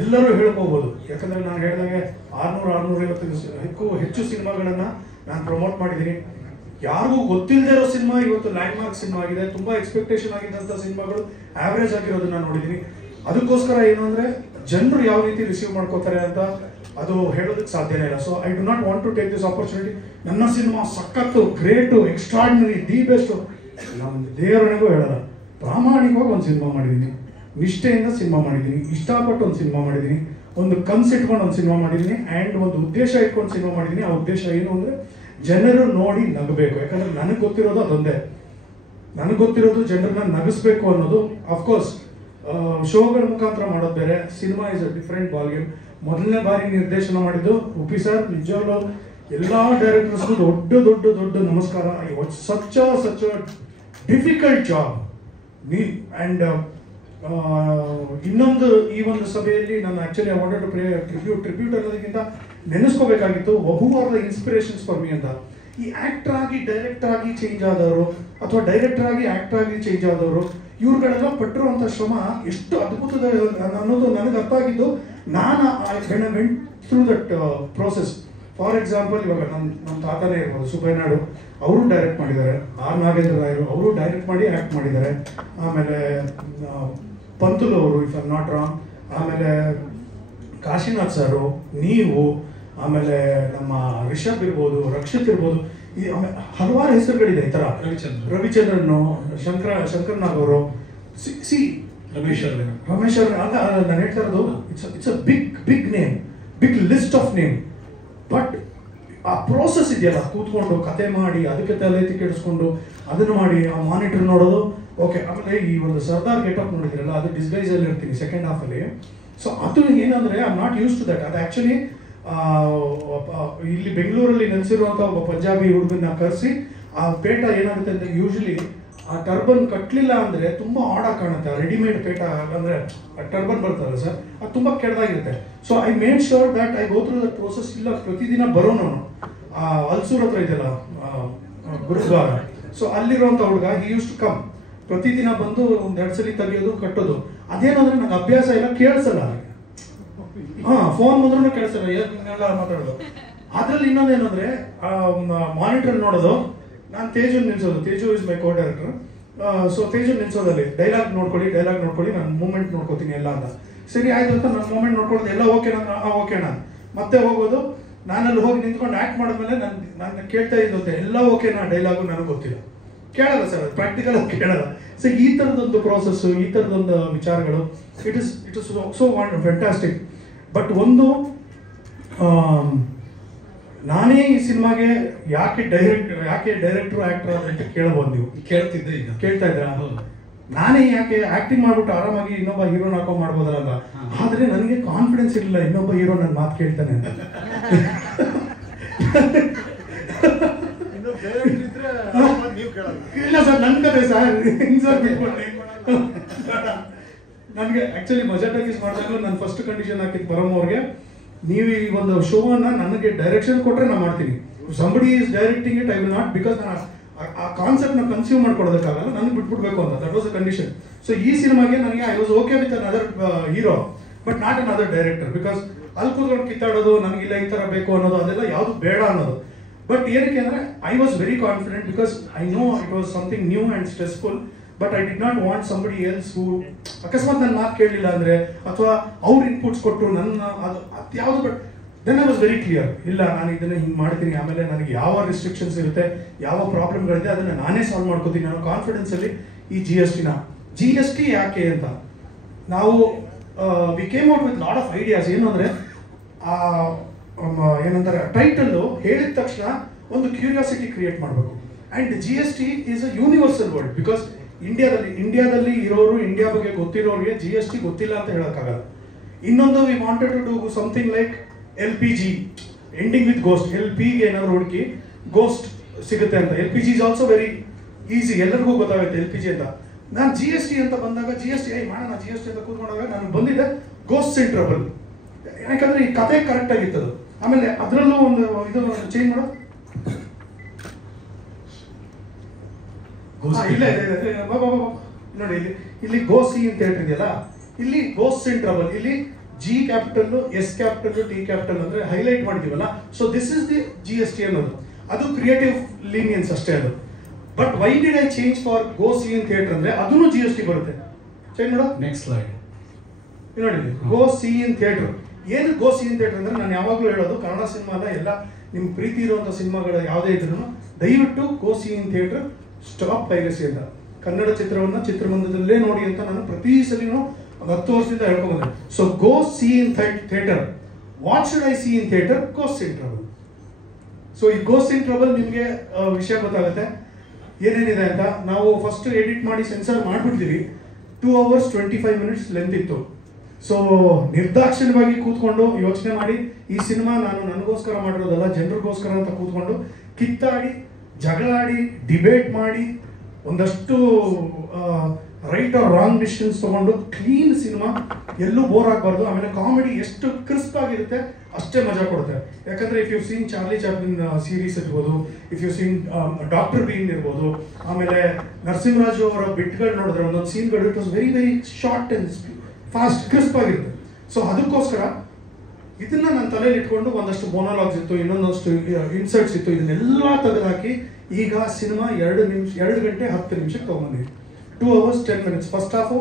ಎಲ್ಲರೂ ಹೇಳ್ಕೋಬಹುದು. ಯಾಕಂದ್ರೆ ನಾನು ಹೇಳಿದಾಗೆ 650 ಹೆಚ್ಚು ಸಿನಿಮಾಗಳನ್ನ ನಾನು ಪ್ರಮೋಟ್ ಮಾಡಿದ್ದೀನಿ. ಯಾರಿಗೂ ಗೊತ್ತಿಲ್ಲದೆ ಇರೋ ಸಿನಿಮಾ ಇವತ್ತು ಲ್ಯಾಂಡ್ ಮಾರ್ಕ್ ಸಿನಿಮಾ ಆಗಿದೆ. ತುಂಬಾ ಎಕ್ಸ್ಪೆಕ್ಟೇಷನ್ ಆಗಿದ್ದಂಥ ಸಿನಿಮಾಗಳು ಆವರೇಜ್ ಆಗಿರೋದನ್ನ ನೋಡಿದ್ದೀನಿ. ಅದಕ್ಕೋಸ್ಕರ ಏನು ಅಂದ್ರೆ ಜನರು ಯಾವ ರೀತಿ ರಿಸೀವ್ ಮಾಡ್ಕೋತಾರೆ ಅಂತ ಅದು ಹೇಳೋದಕ್ಕೆ ಸಾಧ್ಯನೇ ಇಲ್ಲ. So I do not want to take this opportunity. ನನ್ನ ಸಿನಿಮಾ ಸಖತ್ತು, ಗ್ರೇಟು, ಎಕ್ಸ್ಟ್ರಾರ್ಡಿನರಿ, ದಿ ಬೆಸ್ಟ್. ನಾನು ದೇವರನಿಗೂ ಹೇಳಲ್ಲ, ಪ್ರಾಮಾಣಿಕವಾಗಿ ಒಂದು ಸಿನಿಮಾ ಮಾಡಿದ್ದೀನಿ, ನಿಷ್ಠೆಯಿಂದ ಸಿನಿಮಾ ಮಾಡಿದ್ದೀನಿ, ಇಷ್ಟಪಟ್ಟು ಒಂದು ಸಿನಿಮಾ ಮಾಡಿದ್ದೀನಿ, ಒಂದು ಕನ್ಸು ಇಟ್ಕೊಂಡು ಒಂದು ಸಿನಿಮಾ ಮಾಡಿದ್ದೀನಿ, ಆ್ಯಂಡ್ ಒಂದು ಉದ್ದೇಶ ಇಟ್ಕೊಂಡು ಸಿನಿಮಾ ಮಾಡಿದ್ದೀನಿ. ಆ ಉದ್ದೇಶ ಏನು ಅಂದರೆ ಜನರು ನೋಡಿ ನಗಬೇಕು. ಯಾಕಂದ್ರೆ ನನಗೆ ಗೊತ್ತಿರೋದು ಅದೊಂದೇ, ನನಗೆ ಗೊತ್ತಿರೋದು ಜನರನ್ನ ನಗಿಸ್ಬೇಕು ಅನ್ನೋದು. ಅಫ್ಕೋರ್ಸ್ ಶೋಗಳ ಮುಖಾಂತರ ಮಾಡೋದು ಬೇರೆ, cinema is a different ball game. ಮೊದಲನೇ ಬಾರಿ ನಿರ್ದೇಶನ ಮಾಡಿದ್ದು ಉಪಿ ಸರ್. ನಿಜವಾಗ್ಲೂ ಎಲ್ಲ ಡೈರೆಕ್ಟರ್ಸ್ಗೂ ದೊಡ್ಡ ನಮಸ್ಕಾರ. Such a difficult job. And ಇನ್ನೊಂದು ಈ ಒಂದು ಸಭೆಯಲ್ಲಿ ನಾನು actually I wanted to tribute ಅನ್ನೋದಕ್ಕಿಂತ ನೆನೆಸ್ಕೋಬೇಕಾಗಿತ್ತು who are the inspirations for me ಅಂತ. ಈ ಆಕ್ಟರ್ ಆಗಿ ಡೈರೆಕ್ಟರ್ ಆಗಿ ಚೇಂಜ್ ಆದವರು ಅಥವಾ ಡೈರೆಕ್ಟರ್ ಆಗಿ ಆಕ್ಟರ್ ಆಗಿ ಚೇಂಜ್ ಆದವರು ಇವ್ರುಗಳೆಲ್ಲ ಪಟ್ಟಿರುವಂಥ ಶ್ರಮ ಎಷ್ಟು ಅದ್ಭುತದ ಅನ್ನೋದು ನನಗೆ ಅರ್ಥ ಆಗಿದ್ದು ನಾನು went through that process. For example, ಇವಾಗ ನಮ್ಮ ತಾತನೇ ಇರ್ಬೋದು, ಸುಬ್ಬಯ್ಯನಾಡು, ಅವರು ಡೈರೆಕ್ಟ್ ಮಾಡಿದ್ದಾರೆ. ಆರ್ ನಾಗೇಂದ್ರ ರಾಯರು ಅವರು ಡೈರೆಕ್ಟ್ ಮಾಡಿ ಆ್ಯಕ್ಟ್ ಮಾಡಿದ್ದಾರೆ. ಆಮೇಲೆ ಪಂತುಲು ಅವರು, ಇಫ್ ಐ ನಾಟ್ ರಾಂಗ್, ಆಮೇಲೆ ಕಾಶಿನಾಥ್ ಸರು, ನೀವು, ಆಮೇಲೆ ನಮ್ಮ ರಿಷಬ್ ಇರ್ಬೋದು, ರಕ್ಷಿತ್ ಇರ್ಬೋದು, ಈ ಹಲವಾರು ಹೆಸರುಗಳಿದೆ. ಈ ಥರ ರವಿಚಂದ್ರನ್, ಶಂಕರ್ನಾಗ್ ಅವರು, ರಮೇಶ್ ಅವ್ರ ಅಂತ ನಾನು ಹೇಳ್ತಾ ಇರೋದು. It's a big name, big list of name. But ಆ ಪ್ರೋಸೆಸ್ ಇದೆಯಲ್ಲ, ಕೂತ್ಕೊಂಡು ಕತೆ ಮಾಡಿ ಅದಕ್ಕೆ ತಲೆ ಕೆಡಿಸ್ಕೊಂಡು ಅದನ್ನು ಮಾಡಿ ಆ ಮಾನಿಟರ್ ನೋಡೋದು. ಓಕೆ, ಆಮೇಲೆ ಈ ಒಂದು ಸರ್ದಾರ್ ಗೆಟಪ್ ನೋಡಿದ್ರಲ್ಲ, ಅದು ಡಿಸ್ಗೈಸ್ ಅಲ್ಲಿ ಇರ್ತೀನಿ ಸೆಕೆಂಡ್ ಹಾಫ್ ಅಲ್ಲಿ. ಸೊ ಅದು ಏನಂದ್ರೆ I am not used to that. ಅದು ಆಕ್ಚುಲಿ ಇಲ್ಲಿ ಬೆಂಗಳೂರಲ್ಲಿ ನೆಲೆಸಿರುವಂಥ ಒಬ್ಬ ಪಂಜಾಬಿ ಹುಡುಗನ್ನ ಕರೆಸಿ ಆ ಪೇಟ ಏನಾಗುತ್ತೆ ಅಂದ್ರೆ ಯೂಶಲಿ ಆ ಟರ್ಬನ್ ಕಟ್ಟಲಿಲ್ಲ ಅಂದರೆ ತುಂಬ ಆಡಾಗಿ ಕಾಣುತ್ತೆ. ಆ ರೆಡಿಮೇಡ್ ಪೇಟ ಅಂದರೆ ಟರ್ಬನ್ ಬರ್ತಲ್ಲ ಸರ್, ಅದು ತುಂಬ ಕೆಟ್ಟದಾಗಿರುತ್ತೆ. So I made sure that I go through that process. ಇಲ್ಲ ಪ್ರತಿದಿನ ಬರೋನು ಅಲ್ಸೂರ್ ಹತ್ರ ಇದೆಯಲ್ಲ ಗುರುದ್ವಾರ, ಸೊ ಅಲ್ಲಿರುವಂಥ ಹುಡುಗ ಹಿ ಯೂಸ್ ಟು ಕಮ್, ಪ್ರತಿದಿನ ಬಂದು ಒಂದು 2 ಸಲ ತೆಗಿಯೋದು, ಕಟ್ಟೋದು. ಅದೇನಂದ್ರೆ ನಂಗೆ ಅಭ್ಯಾಸ ಇಲ್ಲ, ಕೇಳಿಸಲ್ಲ. ಫೋನ್ ಬಂದ್ರೂ ಕೇಳಿಸಲ್ಲ, ಎಲ್ಲ ಮಾತಾಡೋದು. ಅದ್ರಲ್ಲಿ ಇನ್ನೊಂದೇನಂದ್ರೆ ಮಾನಿಟರ್ ನೋಡೋದು. ನಾನು ತೇಜುನ್ ನಿಲ್ಸೋದು, Teju is my co director. So ತೇಜುನ್ ನಿಲ್ಸೋದಲ್ಲಿ ಡೈಲಾಗ್ ನೋಡ್ಕೊಳ್ಳಿ, ನಾನು ಮೂಮೆಂಟ್ ನೋಡ್ಕೋತೀನಿ ಎಲ್ಲ ಅಂತ. ಸರಿ ಆಯ್ತು ಅಂತ ನನ್ನ ಮೂಮೆಂಟ್ ನೋಡ್ಕೊಳ್ಳೋದು, ಎಲ್ಲ ಓಕೆ ಓಕೆ ನಾನು ಮತ್ತೆ ಹೋಗೋದು. ನಾನಲ್ಲಿ ಹೋಗಿ ನಿಂತ್ಕೊಂಡು ಆ್ಯಕ್ಟ್ ಮಾಡಿದ್ಮೇಲೆ ನಾನು ಕೇಳ್ತಾ ಇದ್ದಂತೆ ಎಲ್ಲ ಓಕೆನಾ ಡೈಲಾಗು ನನಗೆ ಗೊತ್ತಿಲ್ಲ, ಕೇಳಲ್ಲ ಸರ್, ಅದು ಪ್ರಾಕ್ಟಿಕಲ್ ಆಗಿ ಕೇಳಲ್ಲ. ಸೊ ಈ ಥರದೊಂದು ಪ್ರೋಸೆಸ್ಸು, ಈ ಥರದೊಂದು ವಿಚಾರಗಳು, it is so fantastic. But ಒಂದು ನಾನೇ ಈ ಸಿನಿಮಾಗೆ ಯಾಕೆ ಡೈರೆಕ್ಟ್ರು ಆಕ್ಟರ್ ಅಂತ ಕೇಳಬಹುದು. ನೀವು ಕೇಳ್ತಾ ಇದ್ದೀರಾ? ನಾನೇ ಯಾಕೆ ಆಕ್ಟಿಂಗ್ ಮಾಡ್ಬಿಟ್ಟು ಆರಾಮಾಗಿ ಇನ್ನೊಬ್ಬ ಹೀರೋನ ಹಾಕೋ ಮಾಡ್ಬೋದಲ್ಲ ಅಂತ. ಆದ್ರೆ ನನಗೆ ಕಾನ್ಫಿಡೆನ್ಸ್ ಇರಲಿಲ್ಲ ಇನ್ನೊಬ್ಬ ಹೀರೋ ನನ್ನ ಮಾತು ಕೇಳ್ತಾನೆ ಅಂತ. ನೀವು ಕೇಳೋಣ. ಇಲ್ಲ ಸರ್, ನನ್ನ ಕತೆ ಸರ್, ಹೆಂಗ್ ಸರ್ ಬಿಟ್ಕೊಂಡೆ? ನನಗೆ ಆಕ್ಚುಲಿ ಮಜಾ ಟಾಕೀಸ್ ಮಾಡಿದಾಗ ನಾನು ಫಸ್ಟ್ ಕಂಡೀಷನ್ ಹಾಕಿದ್ದು ಪರಮ್ ಅವ್ರಿಗೆ, ನೀವು ಈ ಒಂದು ಶೋವನ್ನ ನನಗೆ ಡೈರೆಕ್ಷನ್ ಕೊಟ್ರೆ ನಾನು ಮಾಡ್ತೀನಿ. Somebody is directing it, I will not, because ನಾನು ಆ ಕಾನ್ಸೆಪ್ಟ್ ನ ಕನ್ಸ್ಯೂಮ್ ಮಾಡ್ಕೊಡೋದಕ್ಕಾಗಲ್ಲ, ನನಗೆ ಬಿಟ್ಬಿಡ್ಬೇಕು ಅಂತ. That was a condition. So ಈ ಸಿನಿಮಾಗೆ ನನಗೆ I was okay with another hero but not another director, because ಅಲ್ಲಿ ಕೂತ್ಕೊಂಡು ಕಿತ್ತಾಡೋದು, ನನಗಿಲ್ಲ ಈ ತರ ಬೇಕು ಅನ್ನೋದು ಅದೆಲ್ಲ ಯಾವುದು ಬೇಡ ಅನ್ನೋದು. ಬಟ್ ಏನಕ್ಕೆ ಅಂದ್ರೆ I was very confident because I know it was something new and stressful. But I did not want somebody else who ಅಕಸ್ಮಾತ್ ನನ್ನ ಮಾತು ಕೇಳಲಿಲ್ಲ ಅಂದ್ರೆ, ಅಥವಾ ಅವ್ರ ಇನ್ಪುಟ್ಸ್ ಕೊಟ್ಟು ನನ್ನ ಅದು ಯಾವುದು. But then I was very clear, ಇಲ್ಲ ನಾನು ಇದನ್ನ ಹಿಂಗೆ ಮಾಡ್ತೀನಿ, ಆಮೇಲೆ ನನಗೆ ಯಾವ ರಿಸ್ಟ್ರಿಕ್ಷನ್ಸ್ ಇರುತ್ತೆ, ಯಾವ ಪ್ರಾಬ್ಲಮ್ಗಳಿದೆ ಅದನ್ನ ನಾನೇ ಸಾಲ್ವ್ ಮಾಡ್ಕೋತೀನಿ ಅನ್ನೋ ಕಾನ್ಫಿಡೆನ್ಸ್ ಅಲ್ಲಿ ಈ GST ಯಾಕೆ ಅಂತ ನಾವು we came out with lot of ideas. ಏನು ಅಂದ್ರೆ ಏನಂತಾರೆ, ಟೈಟಲ್ ಹೇಳಿದ ತಕ್ಷಣ ಒಂದು ಕ್ಯೂರಿಯಾಸಿಟಿ ಕ್ರಿಯೇಟ್ ಮಾಡಬೇಕು. And GST is a universal word, because ಇಂಡಿಯಾದಲ್ಲಿ ಇರೋರು, ಇಂಡಿಯಾ ಬಗ್ಗೆ ಗೊತ್ತಿರೋರಿಗೆ GST ಗೊತ್ತಿಲ್ಲ ಅಂತ ಹೇಳಕ್ಕಾಗಲ್ಲ. ಇನ್ನೊಂದು we wanted to do something like LPG ending with ghost. LP ಗೆ ಏನಾದ್ರು ಹುಡುಕಿ ಗೋಸ್ಟ್ ಸಿಗುತ್ತೆ ಅಂತ. LPG is also very easy, ಎಲ್ಲರಿಗೂ ಗೊತ್ತಾಗುತ್ತೆ LPG ಅಂತ. ನಾನು GST ಅಂತ ಬಂದಾಗ GST ಮಾಡೋಣ GST ಅಂತ ಕೂತ್ಕೊಂಡಾಗ ನಾನು ಬಂದಿದ್ದೆ ಗೋಸ್ಟ್ ಇನ್ ಟ್ರಬಲ್. ಯಾಕಂದ್ರೆ ಈ ಕತೆ ಕರೆಕ್ಟ್ ಆಗಿತ್ತು. ಆಮೇಲೆ ಅದರಲ್ಲೂ ಒಂದು ಇದು ಚೇಂಜ್ ಮಾಡೋ ಇಲ್ಲ ನೋಡಿ, ಇಲ್ಲಿ ಗೋಸಿ ಅಂತ ಹೇಳ್ತಿದ್ಯಲ್ಲ, ಇಲ್ಲಿ ಗೋಸ್ಟ್ ಇನ್ ಟ್ರಬಲ್, ಇಲ್ಲಿ G capital, S capital, T capital ಅಂದ್ರೆ ಹೈಲೈಟ್ ಮಾಡಿದೀವಲ್ಲ. So this is the GST ಅನ್ನೋದು. ಅದು ಕ್ರಿಯೇಟಿವ್ ಲೀನಿಯನ್ಸ್ ಅಷ್ಟೇ ಅದು. But why did I change for go see in theatre ಅಂದ್ರೆ ಅದನ್ನು GST ಬರುತ್ತೆ. ಚೇಂಜ್ ಮಾಡೋ ನೆಕ್ಸ್ಟ್ ಸ್ಲೈಡ್ ನೋಡಿ, ಗೋ ಸಿ ಇನ್ ಥಿಯೇಟರ್. ಏನು ಗೋ ಸಿ ಇನ್ ಥಿಯೇಟರ್ ಅಂದ್ರೆ, ನಾನು ಯಾವಾಗಲೂ ಹೇಳೋದು, ಕನ್ನಡ ಸಿನಿಮಾ ಅಲ್ಲ, ಎಲ್ಲ ನಿಮ್ ಪ್ರೀತಿ ಇರುವಂತ ಸಿನಿಮಾಗಳ ಯಾವುದೇ ಇದ್ರು ದಯವಿಟ್ಟು ಗೋ see in theatre, stop piracy ಅಂತ. ಕನ್ನಡ ಚಿತ್ರವನ್ನ ಚಿತ್ರಮಂದಿರದಲ್ಲೇ ನೋಡಿ ಅಂತ ನಾನು ಪ್ರತಿ ಸಲಿನೂ 10 ವರ್ಷದಿಂದ ಹೇಳ್ಕೊಂಡ್ಬಂದೆ. So go see in theatre. What should I see in theatre? Ghost in trouble. So ಈ ಗೋಸ್ಟ್ ಇನ್ ಟ್ರಬಲ್ ನಿಮಗೆ ವಿಷಯ ಗೊತ್ತಾಗುತ್ತೆ ಏನೇನಿದೆ ಅಂತ. ನಾವು ಫಸ್ಟ್ ಎಡಿಟ್ ಮಾಡಿ ಸೆನ್ಸರ್ ಮಾಡ್ಬಿಡ್ತೀವಿ. 2 hours 25 minutes ಲೆಂತ್ ಇತ್ತು. ಸೊ ನಿರ್ದಾಕ್ಷಿಣ್ಯವಾಗಿ ಕೂತ್ಕೊಂಡು ಯೋಚನೆ ಮಾಡಿ, ಈ ಸಿನಿಮಾ ನಾನು ನನಗೋಸ್ಕರ ಮಾಡಿರೋದಲ್ಲ, ಜನರಿಗೋಸ್ಕರ ಅಂತ ಕೂತ್ಕೊಂಡು ಕಿತ್ತಾಡಿ, ಜಗಳಾಡಿ, ಡಿಬೇಟ್ ಮಾಡಿ, ಒಂದಷ್ಟು ರೈಟ್ ಆರ್ ರಾಂಗ್ ಡಿಸಿಷನ್ಸ್ ತಗೊಂಡು ಕ್ಲೀನ್ ಸಿನಿಮಾ, ಎಲ್ಲೂ ಬೋರ್ ಆಗಬಾರ್ದು. ಆಮೇಲೆ ಕಾಮಿಡಿ ಎಷ್ಟು ಕ್ರಿಸ್ಪ್ ಆಗಿರುತ್ತೆ ಅಷ್ಟೇ ಮಜಾ ಕೊಡುತ್ತೆ. ಯಾಕಂದ್ರೆ if you seen Charlie Chaplin series ಇರ್ಬೋದು, if you seen doctor Bean ಇರ್ಬೋದು, ಆಮೇಲೆ ನರಸಿಂಹರಾಜು ಅವರ ಬಿಟ್ಗಳು ನೋಡಿದ್ರೆ ಒಂದೊಂದು ಸೀನ್ಗಳು it was very very short and fast, crisp ಆಗಿರುತ್ತೆ. ಸೊ ಅದಕ್ಕೋಸ್ಕರ ಇದನ್ನ ನನ್ನ ತಲೆಯಲ್ಲಿ ಇಟ್ಕೊಂಡು ಒಂದಷ್ಟು ಮೊನೋಲಾಗ್ಸ್ ಇತ್ತು, ಇನ್ನೊಂದಷ್ಟು ಇನ್ಸರ್ಟ್ಸ್ ಇತ್ತು, ಇದನ್ನೆಲ್ಲ ತೆಗೆದುಹಾಕಿ ಈಗ ಸಿನಿಮಾ 2 ಗಂಟೆ 10 ನಿಮಿಷಕ್ಕೆ ತಗೊಂಡಿದ್ವಿ. 2 hours 10 minutes. First half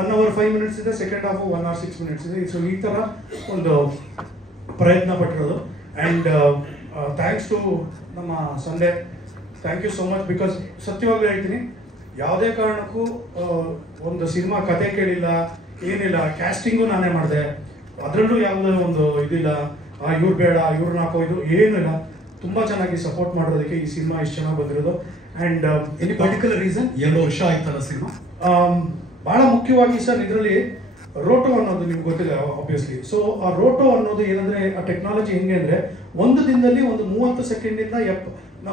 1 hour 5 minutes ಇದೆ, ಸೆಕೆಂಡ್ ಹಾಫು 1 hour 6 minutes ಇದೆ. ಸೊ ಈ ಥರ ಒಂದು ಪ್ರಯತ್ನ ಪಟ್ಟಿರೋದು. ಆ್ಯಂಡ್ ಥ್ಯಾಂಕ್ಸ್ ಟು ನಮ್ಮ Sunday, thank you so much. Because ಸತ್ಯವಾಗ್ಲೂ ಹೇಳ್ತೀನಿ, ಯಾವುದೇ ಕಾರಣಕ್ಕೂ ಒಂದು ಸಿನಿಮಾ ಕತೆ ಕೇಳಿಲ್ಲ, ಏನಿಲ್ಲ, ಕ್ಯಾಸ್ಟಿಂಗು ನಾನೇ ಮಾಡಿದೆ, ಅದರಲ್ಲೂ ಯಾವುದೇ ಒಂದು ಇದಿಲ್ಲ, ಇವ್ರು ಬೇಡ ಇವ್ರನ್ನ ಹಾಕೋ, ಇದು ಏನಿಲ್ಲ. ತುಂಬ ಚೆನ್ನಾಗಿ ಸಪೋರ್ಟ್ ಮಾಡೋದಕ್ಕೆ ಈ ಸಿನಿಮಾ ಇಷ್ಟು ಚೆನ್ನಾಗಿ ಬಂದಿರೋದು. ಆ್ಯಂಡ್ ಎನಿ ಪರ್ಟಿಕ್ಯುಲರ್ ರೀಸನ್ 2 ವರ್ಷ ಆಯ್ತಲ್ಲ ಸಿನಿಮಾ? ಬಹಳ ಮುಖ್ಯವಾಗಿ ಸರ್, ಇದರಲ್ಲಿ ರೋಟೋ ಅನ್ನೋದು ನಿಮ್ಗೆ ಗೊತ್ತಿಲ್ಲ ಆಬ್ವಿಯಸ್ಲಿ. ಸೊ ಆ ರೋಟೋ ಅನ್ನೋದು ಏನಂದ್ರೆ, ಆ ಟೆಕ್ನಾಲಜಿ ಹೆಂಗೆ ಅಂದ್ರೆ, ಒಂದು ದಿನದಲ್ಲಿ ಒಂದು 30 ಸೆಕೆಂಡಿಂದ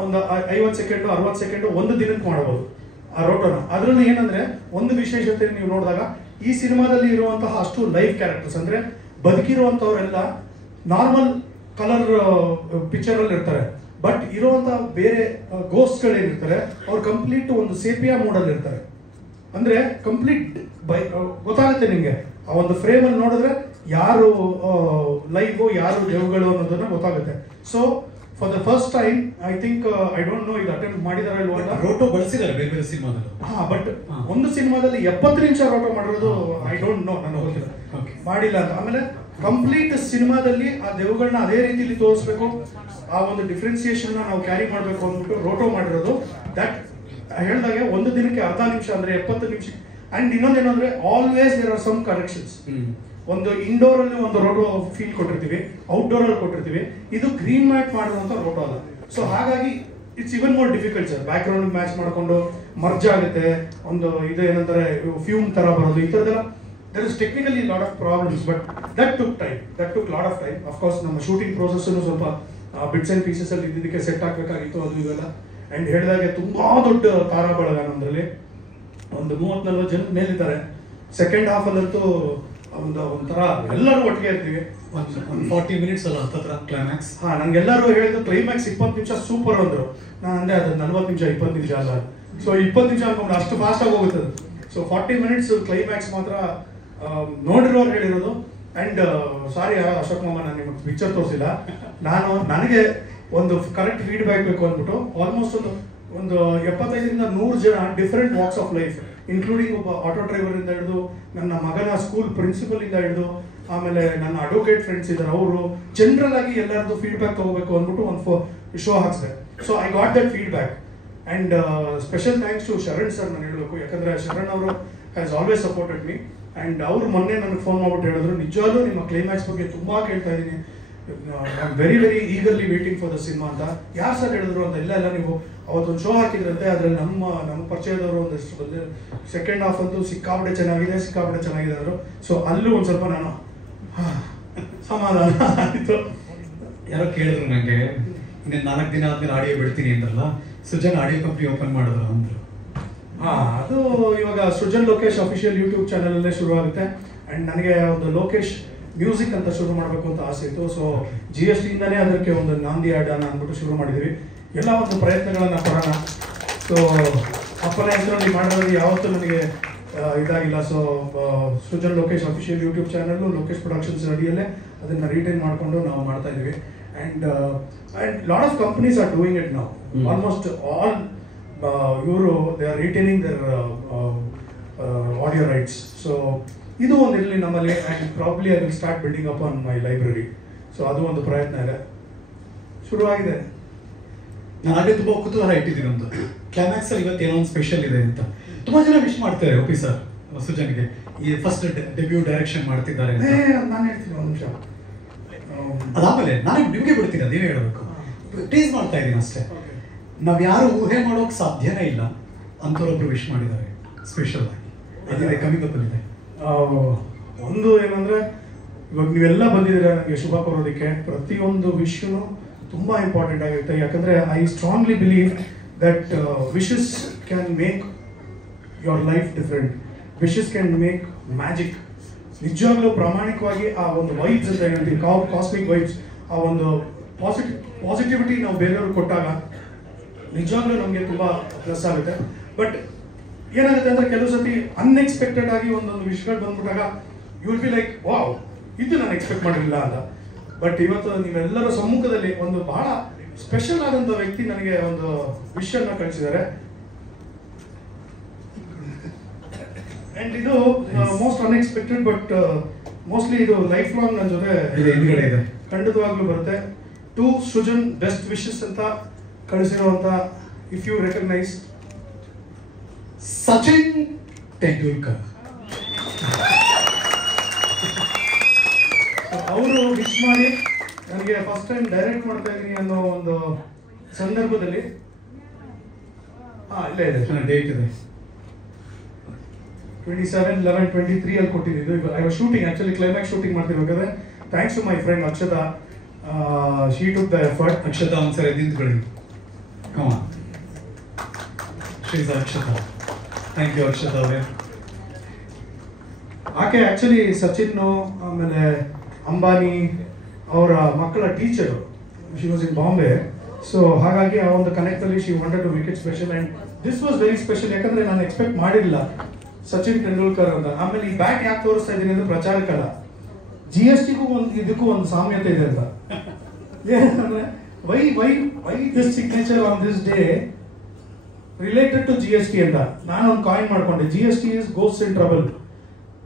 ಒಂದು 50 ಸೆಕೆಂಡು 60 ಸೆಕೆಂಡು ಒಂದು ದಿನಕ್ಕೆ ಮಾಡಬಹುದು ಆ ರೋಟೋನ. ಅದರಲ್ಲಿ ಏನಂದ್ರೆ, ಒಂದು ವಿಶೇಷತೆ ನೀವು ನೋಡಿದಾಗ ಈ ಸಿನಿಮಾದಲ್ಲಿ ಇರುವಂತಹ ಅಷ್ಟು ಲೈವ್ ಕ್ಯಾರೆಕ್ಟರ್ಸ್ ಅಂದ್ರೆ ಬದುಕಿರುವಂತವರೆಲ್ಲ ನಾರ್ಮಲ್ ಕಲರ್ ಪಿಕ್ಚರ್ ಅಲ್ಲಿ ಇರ್ತಾರೆ. ಬಟ್ ಇರುವಂತಹ ಬೇರೆ ಗೋಸ್ಟ್ಗಳೇನಿರ್ತಾರೆ ಅವ್ರು ಕಂಪ್ಲೀಟ್ ಒಂದು ಸೇಪಿಯಾ ಮೋಡಲ್ಲಿ ಇರ್ತಾರೆ. ಅಂದ್ರೆ ಕಂಪ್ಲೀಟ್ ಗೊತ್ತಾಗುತ್ತೆ ನಿಮ್ಗೆ ಆ ಒಂದು ಫ್ರೇಮ್ ಅಲ್ಲಿ ನೋಡಿದ್ರೆ ಯಾರು ಲೈವ್ ಯಾರು ದೇವುಗಳು ಅನ್ನೋದನ್ನ ಗೊತ್ತಾಗುತ್ತೆ. So for the first time I think, I don't no ಇದು ಅಟೆಂಪ್ಟ್ ಮಾಡಿದಾರೆ ಇಲ್ವಾ ಅಂತ. ರೋಟೋ ಬಳಸಿದ್ದಾರೆ ಬೇರೆ ಬೇರೆ ಸಿನಿಮಾದಲ್ಲಿ. ಬಟ್ ಒಂದು ಸಿನಿಮಾದಲ್ಲಿ 70 ನಿಮಿಷ ರೋಟೋ ಮಾಡಿರೋದು ಐ ಡೋಂಟ್ ನೋ, ನನಗೆ ಗೊತ್ತಿಲ್ಲ, ಮಾಡಿಲ್ಲ ಅಂತ. ಆಮೇಲೆ ಕಂಪ್ಲೀಟ್ ಸಿನಿಮಾದಲ್ಲಿ ಆ ದೆವ್ವಗಳನ್ನ ಅದೇ ರೀತಿಯಲ್ಲಿ ತೋರಿಸ್ಬೇಕು, ಆ ಒಂದು ಡಿಫ್ರೆನ್ಸಿಯೇಷನ್ ನಾವು ಕ್ಯಾರಿ ಮಾಡಬೇಕು ಅಂದ್ಬಿಟ್ಟು ರೋಟೋ ಮಾಡಿರೋದು. ದಟ್ ಹೇಳಿದಾಗೆ ಒಂದು ದಿನಕ್ಕೆ ಅರ್ಧ ನಿಮಿಷ ಅಂದ್ರೆ 70 ನಿಮಿಷ. ಅಂಡ್ ಇನ್ನೊಂದೇನಂದ್ರೆ, always there are some corrections. ಒಂದು ಇಂಡೋರ್ ಅಲ್ಲಿ ಒಂದು ರೋಟೋ ಫೀಲ್ ಕೊಟ್ಟಿರ್ತೀವಿ, ಔಟ್ಡೋರ್ ಅಲ್ಲಿ ಕೊಟ್ಟಿರ್ತೀವಿ. ಇದು ಗ್ರೀನ್ ಮ್ಯಾಟ್ ಮಾಡಿರುವಂತ ರೋಟೋ ಅಲ್ಲ. ಸೊ ಹಾಗಾಗಿ it's even more difficult sir. Background match ಮಾಡ್ಕೊಂಡು ಮರ್ಜ್ ಆಗುತ್ತೆ, ಒಂದು ಇದು ಏನಂತಾರೆ ಫ್ಯೂಮ್ ತರ ಬರೋದು, ಈ ತರದೆಲ್ಲ there is technically a lot of problems, but that took time. That took lot of time. Of course, ನಮ್ಮ ಶೂಟಿಂಗ್ ಪ್ರೋಸೆಸ್ ಸ್ವಲ್ಪ ಬಿಟ್ಸ್ ಅಂಡ್ ಪೀಸಸ್ ಅಲ್ಲಿ ಇದಕ್ಕೆ ಸೆಟ್ ಆಗಬೇಕಾಗಿತ್ತು, ಅದು ಇವೆಲ್ಲ. ಆ್ಯಂಡ್ ಹೇಳಿದಾಗೆ ತುಂಬ ದೊಡ್ಡ ತಾರಾ ಬಳಗ ನಮ್ಮದ್ರಲ್ಲಿ ಒಂದು 30-40 ಜನ ಮೇಲಿದ್ದಾರೆ. ಸೆಕೆಂಡ್ ಹಾಫಲ್ಲಂತೂ ಒಂಥರ ಎಲ್ಲರೂ ಒಟ್ಟಿಗೆ ಇರ್ತೀವಿ. ಒಂದು 40 ಮಿನಿಟ್ಸ್ ಅಲ್ಲ ಹತ್ತತ್ರ ಕ್ಲೈಮ್ಯಾಕ್ಸ್. ನಂಗೆಲ್ಲರೂ ಹೇಳಿದ್ರು ಕ್ಲೈಮ್ಯಾಕ್ಸ್ 20 ನಿಮಿಷ ಸೂಪರ್ ಅಂದರು. ನಾನು ಅಂದೆ ಅದು 40 ನಿಮಿಷ 20 ನಿಮಿಷ ಅಲ್ಲ. ಸೊ 20 ನಿಮಿಷ ಅನ್ಕೊಂಡು ಅಷ್ಟು ಫಾಸ್ಟಾಗಿ ಹೋಗುತ್ತದೆ. ಸೊ 40 ಮಿನಿಟ್ಸ್ ಕ್ಲೈಮ್ಯಾಕ್ಸ್ ಮಾತ್ರ ನೋಡಿರೋರು ಹೇಳಿರೋದು. ಆ್ಯಂಡ್ ಸಾರಿ ಅಶೋಕ್ ಮಾಮ, ನಾನು ನಿಮಗೆ ಪಿಕ್ಚರ್ ತೋರಿಸಿಲ್ಲ. ನನಗೆ ಒಂದು ಕರೆಕ್ಟ್ ಫೀಡ್ಬ್ಯಾಕ್ ಬೇಕು ಅಂದ್ಬಿಟ್ಟು ಆಲ್ಮೋಸ್ಟ್ ಒಂದು 75-100 ಜನ different walks of life, including ಒಬ್ಬ ಆಟೋ ಡ್ರೈವರಿಂದ ಹಿಡಿದು ನನ್ನ ಮಗನ ಸ್ಕೂಲ್ ಪ್ರಿನ್ಸಿಪಲಿಂದ ಹಿಡಿದು ಆಮೇಲೆ ನನ್ನ ಅಡ್ವೊಕೇಟ್ ಫ್ರೆಂಡ್ಸ್ ಇದ್ದಾರೆ, ಅವರು ಜನರಲ್ ಆಗಿ ಎಲ್ಲರದ್ದು ಫೀಡ್ಬ್ಯಾಕ್ ತಗೋಬೇಕು ಅಂದ್ಬಿಟ್ಟು ಒಂದು ಶೋ ಹಾಕ್ಸಿದೆ. So I got that feedback and special thanks to Sharan sir ನಾನು ಹೇಳಬೇಕು. ಯಾಕಂದರೆ ಶರಣ್ ಅವರು has always supported me. And ಅವರು ಮೊನ್ನೆ ನನಗೆ ಫೋನ್ ಮಾಡ್ಬಿಟ್ಟು ಹೇಳಿದ್ರು, ನಿಜವಾಗ್ಲೂ ನಿಮ್ಮ ಕ್ಲೈಮ್ಯಾಕ್ಸ್ ಬಗ್ಗೆ ತುಂಬ ಕೇಳ್ತಾ ಇದ್ದೀನಿ, I am very eagerly waiting for the cinema ಅಂತ. ಯಾರು ಸರ್ ಹೇಳಿದ್ರು ಅಂತ. ಎಲ್ಲ ನೀವು ಅವತ್ತೊಂದು ಶೋ ಹಾಕಿದ್ರಂತೆ, ಅದರಲ್ಲಿ ನಮ್ಮ ಪರಿಚಯದವರು ಒಂದಷ್ಟು ಬಂದು ಸೆಕೆಂಡ್ ಹಾಫ್ ಅಂತೂ ಸಿಕ್ಕಾಪಟ್ಟೆ ಚೆನ್ನಾಗಿದೆ ಅಂದರು. ಸೊ ಅಲ್ಲೂ ಒಂದು ಸ್ವಲ್ಪ ನಾನು ಸಮಾಧಾನ ಆಯಿತು. ಯಾರೋ ಕೇಳಿದ್ರು ನನಗೆ, ಇನ್ನೇನು 4 ದಿನ ಆದ್ಮೇಲೆ ಆಡಿಯೋ ಬಿಡ್ತೀನಿ ಅಂದ್ರಲ್ಲ, ಸೃಜನ್ ಆಡಿಯೋ ಕಂಪ್ನಿ ಓಪನ್ ಮಾಡಿದ್ರು ಅಂದರು. ಅದು ಇವಾಗ ಸೃಜನ್ ಲೋಕೇಶ್ ಅಫಿಷಿಯಲ್ ಯೂಟ್ಯೂಬ್ ಚಾನಲಲ್ಲೇ ಶುರು ಆಗುತ್ತೆ. ಆ್ಯಂಡ್ ನನಗೆ ಒಂದು ಲೋಕೇಶ್ ಮ್ಯೂಸಿಕ್ ಅಂತ ಶುರು ಮಾಡಬೇಕು ಅಂತ ಆಸೆ ಇತ್ತು. ಸೊ GST ಇಂದನೇ ಅದಕ್ಕೆ ಒಂದು ನಾಂದಿ ಆಡೋಣ ಅಂದ್ಬಿಟ್ಟು ಶುರು ಮಾಡಿದ್ವಿ. ಎಲ್ಲ ಒಂದು ಪ್ರಯತ್ನಗಳನ್ನು ಪಡೋಣ. ಸೊ ಅಪ್ಪನ ಹೆಸರಲ್ಲಿ ಮಾಡೋದ್ರಲ್ಲಿ ಯಾವತ್ತೂ ನನಗೆ ಇದಾಗಿಲ್ಲ. So Srujan Lokesh official YouTube channel Lokesh productions ಅಡಿಯಲ್ಲೇ ಅದನ್ನು ರೀಟೈನ್ ಮಾಡಿಕೊಂಡು ನಾವು ಮಾಡ್ತಾ ಇದ್ವಿ. And lot of companies are doing it ನಾವು. ಆಲ್ಮೋಸ್ಟ್ ಆಲ್ ಇವರು they are retaining their audio rights. So ಇದು ಒಂದು ಇರಲಿ ನಮ್ಮಲ್ಲಿ. And probably I will start building up on my library. So ಅದು ಒಂದು ಪ್ರಯತ್ನ ಇದೆ, ಶುರುವಾಗಿದೆ. ನಾನು ಹಾಗೆ ತುಂಬ ಕುತೂಹಲ ಇಟ್ಟಿದ್ದೀನಿ. ಒಂದು ಕ್ಲೈಮ್ಯಾಕ್ಸ್ ಅಲ್ಲಿ ಇವತ್ತು ಏನೋ ಒಂದು ಸ್ಪೆಷಲ್ ಇದೆ ಅಂತ ತುಂಬಾ ಜನ ವಿಶ್ ಮಾಡ್ತಾರೆ. ಒಪಿ ಸರ್ ಸೃಜನ್ಗೆ ಈ ಫಸ್ಟ್ ಡೆಬ್ಯೂ ಡೈರೆಕ್ಷನ್ ಮಾಡ್ತಿದ್ದಾರೆ ಅಂತ. ನಾನು ಹೇಳ್ತೀನಿ ಒಂದು ನಿಮಿಷ, ಅದಾದ್ಮೇಲೆ ನಾನು ನಿಮಗೆ ಬಿಡ್ತೀನಿ, ಅದೇನೇ ಹೇಳಬೇಕು. ಟೀಸ್ ಮಾಡ್ತಾ ಇದ್ದೀನಿ ಅಷ್ಟೇ. ನಾವ್ ಯಾರು ಊಹೆ ಮಾಡೋಕ್ ಸಾಧ್ಯನೇ ಇಲ್ಲ ಅಂತವ್ರೊಬ್ರು ವಿಶ್ ಮಾಡಿದ್ದಾರೆ ಸ್ಪೆಷಲ್ ಆಗಿ. ಅದಿದೆ ಕಮಿಂಗ್ ಅಪ್ ಇದೆ. ಒಂದು ಏನಂದ್ರೆ, ಇವಾಗ ನೀವೆಲ್ಲ ಬಂದಿದ್ದೀರಾ ನನಗೆ ಶುಭ ಕೋರೋದಕ್ಕೆ. ಪ್ರತಿಯೊಂದು ವಿಶ್ನು ತುಂಬ ಇಂಪಾರ್ಟೆಂಟ್ ಆಗಿರುತ್ತೆ. ಯಾಕಂದರೆ I strongly believe that wishes can make your life different. Wishes can make magic. ನಿಜವಾಗ್ಲೂ ಪ್ರಾಮಾಣಿಕವಾಗಿ ಆ ಒಂದು ವೈಬ್ಸ್ ಅಂತ ಹೇಳ್ತೀವಿ, ಕಾಸ್ಮಿಕ್ ವೈಬ್ಸ್, ಆ ಒಂದು ಪಾಸಿಟಿವಿಟಿ ನಾವು ಬೇರೆಯವ್ರಿಗೆ ಕೊಟ್ಟಾಗ ನಿಜವಾಗ್ಲೂ ನಮಗೆ ತುಂಬ ಪ್ಲಸ್ ಆಗುತ್ತೆ. ಬಟ್ ಏನಾಗುತ್ತೆ ಅಂದರೆ ಕೆಲವು ಸತಿ ಅನ್ಎಕ್ಸ್ಪೆಕ್ಟೆಡ್ ಆಗಿ ಒಂದೊಂದು ವಿಷಯಗಳು ಬಂದ್ಬಿಟ್ಟಾಗ you will be like wow, ಇದು ನಾನು ಎಕ್ಸ್ಪೆಕ್ಟ್ ಮಾಡಿರಲಿಲ್ಲ ಅಂತ. ಬಟ್ ಇವತ್ತು ನೀವೆಲ್ಲರ ಸಮ್ಮುಖದಲ್ಲಿ ಒಂದು ಬಹಳ ಸ್ಪೆಷಲ್ ಆದಂಥ ವ್ಯಕ್ತಿ ನನಗೆ ಒಂದು ವಿಷಯನ ಕಳಿಸಿದ್ದಾರೆ. ಆ್ಯಂಡ್ ಇದು ಮೋಸ್ಟ್ ಅನ್ಎಕ್ಸ್ಪೆಕ್ಟೆಡ್, ಬಟ್ ಮೋಸ್ಟ್ಲಿ ಇದು ಲೈಫ್ ಲಾಂಗ್ ನನ್ನ ಜೊತೆ ಖಂಡಿತವಾಗ್ಲೂ ಬರುತ್ತೆ. ಟು ಸೃಜನ್ ಬೆಸ್ಟ್ ವಿಶಸ್ ಅಂತ ಕಳಿಸಿರುವಂಥ, if you recognise, Sachin Tendulkar. ಅವರು ವಿಶ್ ಮಾಡಿ ನನಗೆ ಫಸ್ಟ್ ಟೈಮ್ ಡೈರೆಕ್ಟ್ ಮಾಡ್ತಾ ಇದ್ದೀನಿ ಅನ್ನೋ ಒಂದು ಸಂದರ್ಭದಲ್ಲಿ ಇಲ್ಲೇ ಇದೆ ಡೇಟ್ ಇದೆ 27/11/23 ಅಲ್ಲಿ ಕೊಟ್ಟಿದ್ದು. I was shooting, actually climax shooting ಮಾಡ್ತಿರ್ಬೇಕಾದ್ರೆ thanks to my friend Akshata, she took the effort. Akshata ಒಂದ್ಸರಿ ನಿಂತ್ಕೊಳ್ಳಿ. ಶ್ರೀಸ್ ಅಕ್ಷತಾ, ಥ್ಯಾಂಕ್ ಯು ಅಕ್ಷತಾ ಅವರೇ. ಆಕೆ ಆಕ್ಚುಲಿ ಸಚಿನ್ ಆಮೇಲೆ ಅಂಬಾನಿ ಅವರ ಮಕ್ಕಳ teacher. She was in Bombay. So ಹಾಗಾಗಿ ಆ ಒಂದು ಕನೆಕ್ಟಲ್ಲಿ she wanted to make it special. And this was very special. ಯಾಕಂದರೆ ನಾನು ಎಕ್ಸ್ಪೆಕ್ಟ್ ಮಾಡಿರಲಿಲ್ಲ ಸಚಿನ್ ತೆಂಡೂಲ್ಕರ್ ಅಂತ. ಆಮೇಲೆ ಈ ಬ್ಯಾಟ್ ಯಾಕೆ ತೋರಿಸ್ತಾ ಇದ್ದೀನಿ ಅಂದರೆ ಪ್ರಚಾರಕ್ಕಲ್ಲ, GSTಗೂ ಒಂದು ಇದಕ್ಕೂ ಒಂದು ಸಾಮ್ಯತೆ ಇದೆ ಅಂತ. ಏನಂದರೆ why this signature on this day related to GST ಅಂತ ನಾನು ಒಂದು ಕಾಯಿನ್ ಮಾಡ್ಕೊಂಡೆ. GST is ghost in trouble,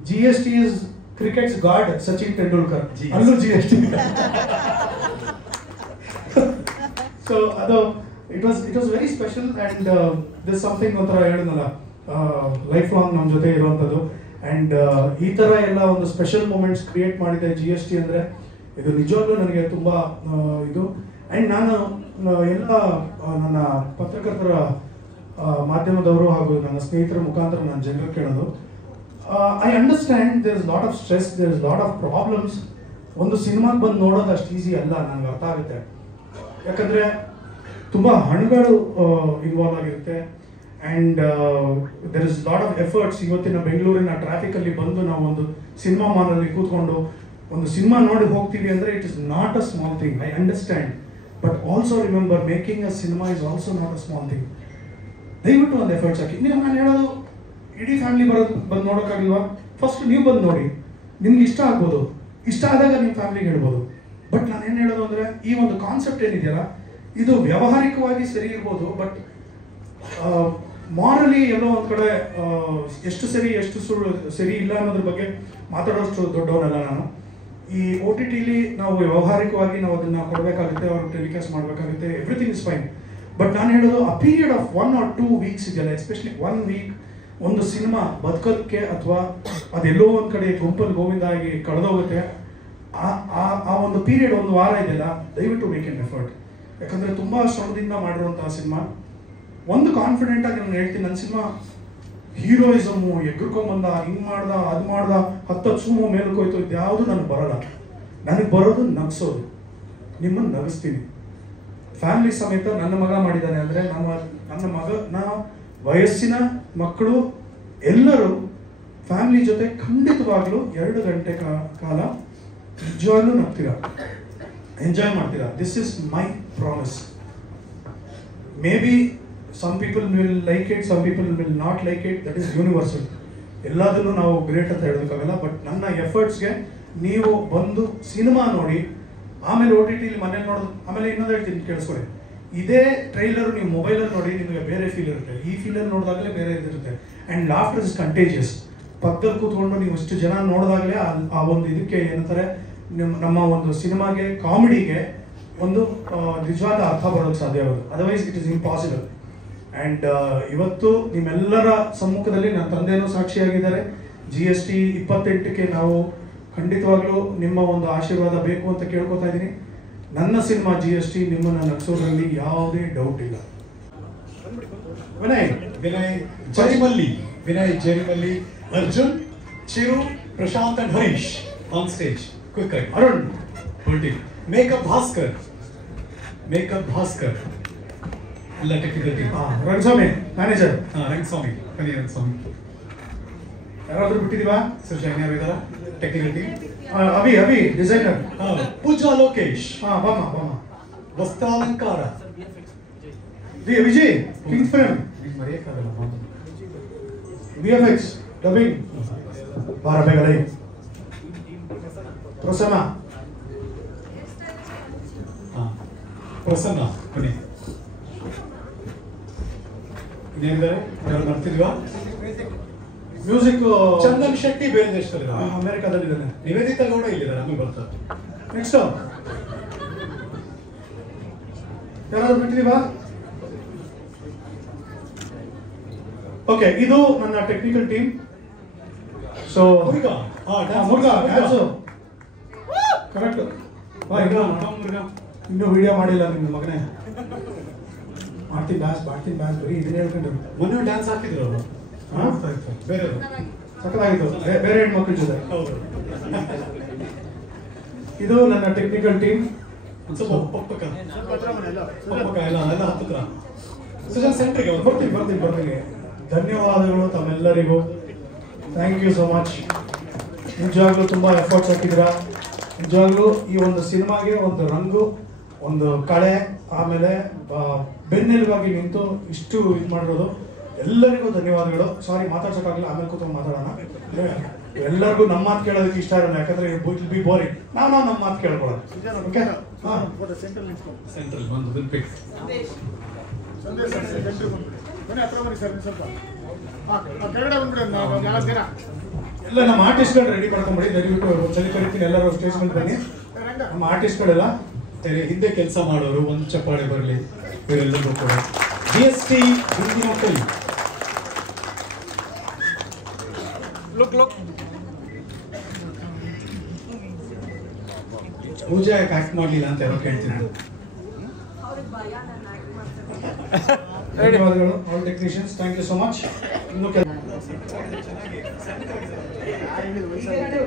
GST is cricket's god Sachin Tendulkar. ಅಲ್ಲೂ GST. ಸೊ ಅದು it was very special. And this something ಒಂಥರ ಹೇಳಿದ್ನಲ್ಲ, ಲೈಫ್ ಲಾಂಗ್ ನಮ್ಮ ಜೊತೆ ಇರುವಂಥದ್ದು. ಆ್ಯಂಡ್ ಈ ಥರ ಎಲ್ಲ ಒಂದು ಸ್ಪೆಷಲ್ ಮೂಮೆಂಟ್ಸ್ ಕ್ರಿಯೇಟ್ ಮಾಡಿದೆ GST ಅಂದರೆ ಇದು ನಿಜವಾಗ್ಲೂ ನನಗೆ ತುಂಬ ಇದು. ಆ್ಯಂಡ್ ನಾನು ಎಲ್ಲ ನನ್ನ ಪತ್ರಕರ್ತರ ಮಾಧ್ಯಮದವರು ಹಾಗೂ ನನ್ನ ಸ್ನೇಹಿತರ ಮುಖಾಂತರ ನಾನು ಜನರಿಗೆ ಕೇಳೋದು, I understand there is lot of stress, there is lot of problems. ಒಂದು ಸಿನಿಮಾಗೆ ಬಂದು ನೋಡೋದು ಅಷ್ಟು ಈಸಿ ಅಲ್ಲ, ನನಗೆ ಅರ್ಥ ಆಗುತ್ತೆ. ಯಾಕಂದರೆ ತುಂಬ ಹಣಗಳು ಇನ್ವಾಲ್ವ್ ಆಗಿರುತ್ತೆ. And there is lot of efforts. ಇವತ್ತಿನ ಬೆಂಗಳೂರಿನ ಟ್ರಾಫಿಕಲ್ಲಿ ಬಂದು ನಾವು ಒಂದು ಸಿನಿಮಾ ಮಾಲಲ್ಲಿ ಕೂತ್ಕೊಂಡು ಒಂದು ಸಿನಿಮಾ ನೋಡಿ ಹೋಗ್ತೀವಿ ಅಂದರೆ it is not a small thing. I understand, but also remember making a cinema is also not a small thing. ದಯವಿಟ್ಟು ಒಂದು ಎಫರ್ಟ್ಸ್ ಹಾಕಿ. ನೀವು ನಾನು ಹೇಳೋದು ಇಡೀ ಫ್ಯಾಮಿಲಿ ಬಂದು ನೋಡೋಕ್ಕಾಗಿಲ್ವಾ? ಫಸ್ಟ್ ನೀವು ಬಂದು ನೋಡಿ, ನಿಮ್ಗೆ ಇಷ್ಟ ಆಗ್ಬೋದು, ಇಷ್ಟ ಆದಾಗ ನಿಮ್ಮ ಫ್ಯಾಮಿಲಿಗೆ ಹೇಳ್ಬೋದು. ಬಟ್ ನಾನು ಏನು ಹೇಳೋದು ಅಂದರೆ, ಈ ಒಂದು ಕಾನ್ಸೆಪ್ಟ್ ಏನಿದೆಯಲ್ಲ, ಇದು ವ್ಯಾವಹಾರಿಕವಾಗಿ ಸರಿ ಇರ್ಬೋದು, ಬಟ್ ಮಾರಲಿ ಎಲ್ಲೋ ಒಂದು ಕಡೆ ಎಷ್ಟು ಸರಿ ಎಷ್ಟು ಸುಳ್ಳು ಸರಿ ಇಲ್ಲ ಅನ್ನೋದ್ರ ಬಗ್ಗೆ ಮಾತಾಡೋಷ್ಟು ದೊಡ್ಡವನಲ್ಲ ನಾನು. ಈ OTTಲಿ ನಾವು ವ್ಯಾವಹಾರಿಕವಾಗಿ ನಾವು ಅದನ್ನು ಕೊಡಬೇಕಾಗುತ್ತೆ, ಅವ್ರಿಗೆ ಟೆಲಿಕಾಸ್ಟ್ ಮಾಡಬೇಕಾಗುತ್ತೆ, ಎವ್ರಿಥಿಂಗ್ ಇಸ್ ಫೈನ್. ಬಟ್ ನಾನು ಹೇಳೋದು ಆ ಪೀರಿಯಡ್ ಆಫ್ 1 or 2 weeks ಇದೆಯಲ್ಲ, ಎಸ್ಪೆಷಲಿ 1 week ಒಂದು ಸಿನಿಮಾ ಬದುಕೋದಕ್ಕೆ ಅಥವಾ ಅದೆಲ್ಲೋ ಒಂದು ಕಡೆ ಗುಂಪಲ್ಲಿ ಗೋವಿಂದ ಆಗಿ ಕಳೆದೋಗುತ್ತೆ. ಆ ಒಂದು ಪೀರಿಯಡ್, ಒಂದು ವಾರ ಇದೆಯಲ್ಲ, ದಯವಿಟ್ಟು ಮೇಕ್ ಎನ್ ಎಫರ್ಟ್. ಯಾಕಂದರೆ ತುಂಬ ಶ್ರಮದಿಂದ ಮಾಡಿರುವಂತಹ ಸಿನಿಮಾ. ಒಂದು ಕಾನ್ಫಿಡೆಂಟ್ ಆಗಿ ನಾನು ಹೇಳ್ತೀನಿ, ನನ್ನ ಸಿನಿಮಾ ಹೀರೋಯಿಸಮು ಎಗ್ರಿಕೊಂಬಂದ, ಹಿಂಗೆ ಮಾಡ್ದ, ಅದು ಮಾಡ್ದ, 10 ಸುಮೋ ಮೇಲಕ್ಕೆ ಹೋಯ್ತು, ಇದು ಯಾವುದು ನನಗೆ ಬರೋಲ್ಲ. ನನಗೆ ಬರೋದು ನಗಿಸೋದು. ನಿಮ್ಮನ್ನು ನಗಿಸ್ತೀನಿ. ಫ್ಯಾಮಿಲಿ ಸಮೇತ ನನ್ನ ಮಗ ಮಾಡಿದ್ದಾನೆ ಅಂದರೆ ನನ್ನ ಮಗನ ವಯಸ್ಸಿನ ಮಕ್ಕಳು ಎಲ್ಲರೂ ಫ್ಯಾಮಿಲಿ ಜೊತೆ ಖಂಡಿತವಾಗ್ಲೂ 2 ಗಂಟೆ ಕಾಲ ನಿಜವಾಗ್ಲೂ ನಗ್ತೀರಾ, ಎಂಜಾಯ್ ಮಾಡ್ತೀರಾ. This is my promise. May be some people will like it, some people will not like it. That is universal. ಎಲ್ಲದನ್ನು ನಾವು ಗ್ರೇಟ್ ಅಂತ ಹೇಳೋದಕ್ಕಾಗಲ್ಲ. ಬಟ್ ನನ್ನ ಎಫರ್ಟ್ಸ್ಗೆ ನೀವು ಬಂದು ಸಿನಿಮಾ ನೋಡಿ, ಆಮೇಲೆ OTTಲಿ ಮನೇಲಿ ನೋಡೋದು. ಆಮೇಲೆ ಇನ್ನೊಂದು ಹೇಳ್ತೀನಿ, ಕೇಳಿಸ್ಕೊಳ್ಳಿ. ಇದೇ ಟ್ರೈಲರ್ ನೀವು ಮೊಬೈಲಲ್ಲಿ ನೋಡಿ, ನಿಮಗೆ ಬೇರೆ ಫೀಲ್ ಇರುತ್ತೆ. ಈ ಫೀಲಲ್ಲಿ ನೋಡಿದಾಗಲೇ ಬೇರೆ ಇದಿರುತ್ತೆ. And laughter is contagious. ಪಕ್ಕದಲ್ಲಿ ಕೂತ್ಕೊಂಡು ನೀವು ಇಷ್ಟು ಜನ ನೋಡಿದಾಗಲೇ ಆ ಒಂದು ಇದಕ್ಕೆ ಏನಂತಾರೆ, ನಮ್ಮ ಒಂದು ಸಿನಿಮಾಗೆ, ಕಾಮಿಡಿಗೆ ಒಂದು ನಿಜವಾದ ಅರ್ಥ ಬರೋಕ್ಕೆ ಸಾಧ್ಯ ಆಗೋದು. Otherwise it is impossible. And ಇವತ್ತು ನಿಮ್ಮೆಲ್ಲರ ಸಮ್ಮುಖದಲ್ಲಿ ನನ್ನ ತಂದೆಯೂ ಸಾಕ್ಷಿಯಾಗಿದ್ದಾರೆ. GST 28ಕ್ಕೆ ನಾವು ಖಂಡಿತವಾಗ್ಲೂ ನಿಮ್ಮ ಒಂದು ಆಶೀರ್ವಾದ ಬೇಕು ಅಂತ ಕೇಳ್ಕೊತಾ ಇದ್ದೀನಿ. ನನ್ನ ಸಿನಿಮಾ GST ನಿಮ್ಮನ್ನು ನಗಿಸೋದ್ರಲ್ಲಿ ಯಾವುದೇ ಡೌಟ್ ಇಲ್ಲ. Vinay Jarimalli, Arjun, Chiru, Prashanth and Harish on stage. Quick ಆಗಿ ಅರುಣ್ ಹೊಲ್ಟಿ, ಮೇಕಪ್ ಭಾಸ್ಕರ್ ಎಲ್ಲ technical team. Rangaswamy manager. Rangaswamy, ಕನಿ ರಂಗಸ್ವಾಮಿ. ಯಾರಾದ್ರೂ ಬಿಟ್ಟಿದೀವಾ? ಸರ್ ಯಾರು ಇದಾರ technical team? Abhi designer. Pooja Lokesh. Bama ವಸ್ತ್ರಾಲಂಕಾರ. Vijay Kings film. ಮರೆಯಕ್ಕಾಗಲ್ಲ. VFX dubbing. ಬಾರಬೇಗಲೈ. ಪ್ರಸನ್ನ. ಕೊನೆ ಇನ್ನೇನಿದ್ದಾರೆ? ಯಾರು ಬರ್ತಿದ್ವಾ? ಮ್ಯೂಸಿಕ್ ಚಂದನ್ ಶೆಟ್ಟಿ ಬೇರೆ ದೇಶದಲ್ಲಿದ್ದಾರೆ, ಅಮೆರಿಕಾದಲ್ಲಿದ್ದಾನೆ. ನಿವೇದಿತಾ ಗೌಡ ಇಲ್ಲಿದ್ದಾರೆ, ಆಮೇಲೆ ಬರ್ತಾರೆ. ನೆಕ್ಸ್ಟ್ ಯಾರಾದ್ರೂ ಬಿಟ್ಟಿದೀವಾ? ಓಕೆ, ಇದು ನನ್ನ technical team. So Murugha correct. ಇನ್ನೂ ವಿಡಿಯೋ ಮಾಡಿಲ್ಲ ನಿಮ್ಮ ಮಗನೇ. ಮಾಡ್ತೀನಿ ಬ್ಯಾಸ್ ಬರೀ ಇದನ್ನ ಹೇಳ್ಕೊಂಡ್ರು. ಮೊನ್ನೆ ಡ್ಯಾನ್ಸ್ ಹಾಕಿದ್ರು ಅವರು. ಬೇರೆ ಸಕ್ಕತ್ತಾಗಿತ್ತು, ಬೇರೆ ಹೆಣ್ಮಕ್ಳ ಜೊತೆ. ಇದು ನನ್ನ ಟೆಕ್ನಿಕಲ್ ಟೀಮ್. ಬರ್ತೀನಿ. ಧನ್ಯವಾದಗಳು ತಮ್ಮೆಲ್ಲರಿಗೂ. Thank you so much. ನಿಜವಾಗ್ಲೂ ತುಂಬ ಎಫರ್ಟ್ಸ್ ಹಾಕಿದ್ದೀರಾ. ನಿಜವಾಗ್ಲೂ ಈ ಒಂದು ಸಿನಿಮಾಗೆ ಒಂದು ರಂಗು, ಒಂದು ಕಳೆ, ಆಮೇಲೆ ಬೆನ್ನೆಲುಬಾಗಿ ನಿಂತು ಇಷ್ಟು ಇದು ಮಾಡಿರೋದು ಎಲ್ಲರಿಗೂ ಧನ್ಯವಾದಗಳು. ಸಾರಿ ಮಾತಾಡ್ಸೋಕ್ಕಾಗಲ್ಲ, ಆಮೇಲೆ ಕೂತ್ಕೊಂಡು ಮಾತಾಡೋಣ. ಎಲ್ಲರಿಗೂ ನಮ್ಮ ಮಾತು ಕೇಳೋದಕ್ಕೆ ಇಷ್ಟ ಇರೋಲ್ಲ, ಯಾಕಂದ್ರೆ ಇಟ್ ವಿಲ್ ಬಿ ಬೋರಿಂಗ್. ನಾವು ನಮ್ಮ ಮಾತು ಕೇಳ್ಕೊಳ್ಳೋಣ. ಓಕೆ, ಸೆಂಟ್ರಲ್ ಒಂದು ಬಿಲ್ಪಿಕ್. ಎಲ್ಲ ನಮ್ಮ ಆರ್ಟಿಸ್ಟ್ಗಳು ರೆಡಿ ಮಾಡ್ಕೊಂಡ್ಬಿಡಿ. ದಯವಿಟ್ಟು ಒಂದ್ಸಲಿ ಕರಿತೀನಿ, ಎಲ್ಲರೂ ಸ್ಟೇಜ್ ಮೇಲೆ ಬನ್ನಿ. ನಮ್ಮ ಆರ್ಟಿಸ್ಟ್ಗಳೆಲ್ಲ ಹಿಂದೆ ಕೆಲಸ ಮಾಡೋರು ಒಂದು ಚಪ್ಪಾಳೆ ಬರಲಿ ಇವರೆಲ್ಲರೂ ಕೂಡ. GST ಹಿಂದಿನ ಕಲಿ. ಪೂಜಾ ಯಾಕೆ ಆಕ್ಟ್ ಮಾಡಲಿಲ್ಲ ಅಂತ ಯಾರೋ ಕೇಳ್ತೀನಿ. ಧನ್ಯವಾದಗಳು all technicians. Thank you so much. ಇನ್ನು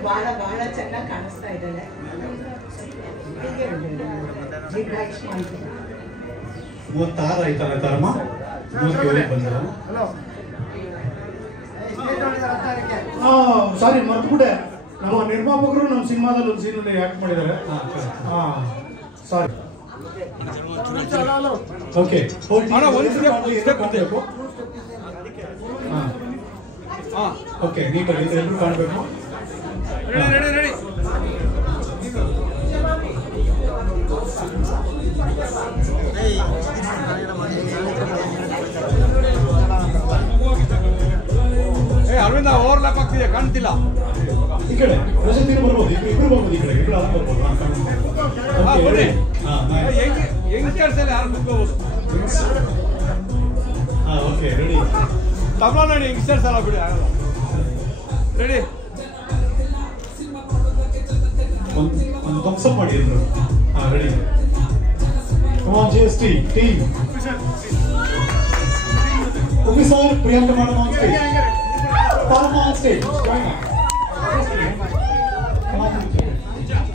ಬಹಳ ಬಹಳ ಚೆನ್ನಾಗಿ ಕಾಣಿಸ್ತಾ ಇದ್ದಾಳೆ. 36 ಆಯ್ತಲ್ಲ ಕರ್ಮ 37 ಬಂದರು. ಸಾರಿ ಮರ್ತ್ಬಿಟ್ಟೆ, ನಮ್ಮ ನಿರ್ಮಾಪಕರು ನಮ್ಮ ಸಿನಿಮಾದಲ್ಲಿ ಒಂದು ಸೀನಲ್ಲಿ ಆಕ್ಟ್ ಮಾಡಿದ್ದಾರೆ. ಸಾರಿ. ಓಕೆ ಓಕೆ ನೀಟಾಗಿ ಎಲ್ಲರೂ ಕಾಣಬೇಕು. ಅರವಿಂದ ಓವರ್ಲ್ಯಾಪ್ ಆಗ್ತಿದೆ, ಕಾಣ್ತಿಲ್ಲ. ಈ ಕಡೆ ಪ್ರಶಸ್ತಿನ ಬರ್ಬೋದು, ಇಬ್ರು ಬರ್ಬೋದು, ಈ ಕಡೆ ಇಬ್ರು ಬರ್ಬೋದು. ಬನ್ನಿ, ಯಂಗ್ಸ್ಟರ್ಸ್ ಎಲ್ಲ ಯಾರು ಕುತ್ಕೋಬಹುದು. Okay ready. ತಬಲಾ ನೋಡಿ, ಯಂಗ್ಸ್ಟರ್ಸ್ ಅಲ್ಲ ಬಿಡಿ, ಆಗಲ್ಲ. ರೆಡಿ, ಒಂದು ಥಮ್ಸ್ ಅಪ್ ಮಾಡಿ ಎಲ್ಲರೂ. Ready. Come on GST team. Okay sir, Priyanka madam on stage. Parma on stage. Join us.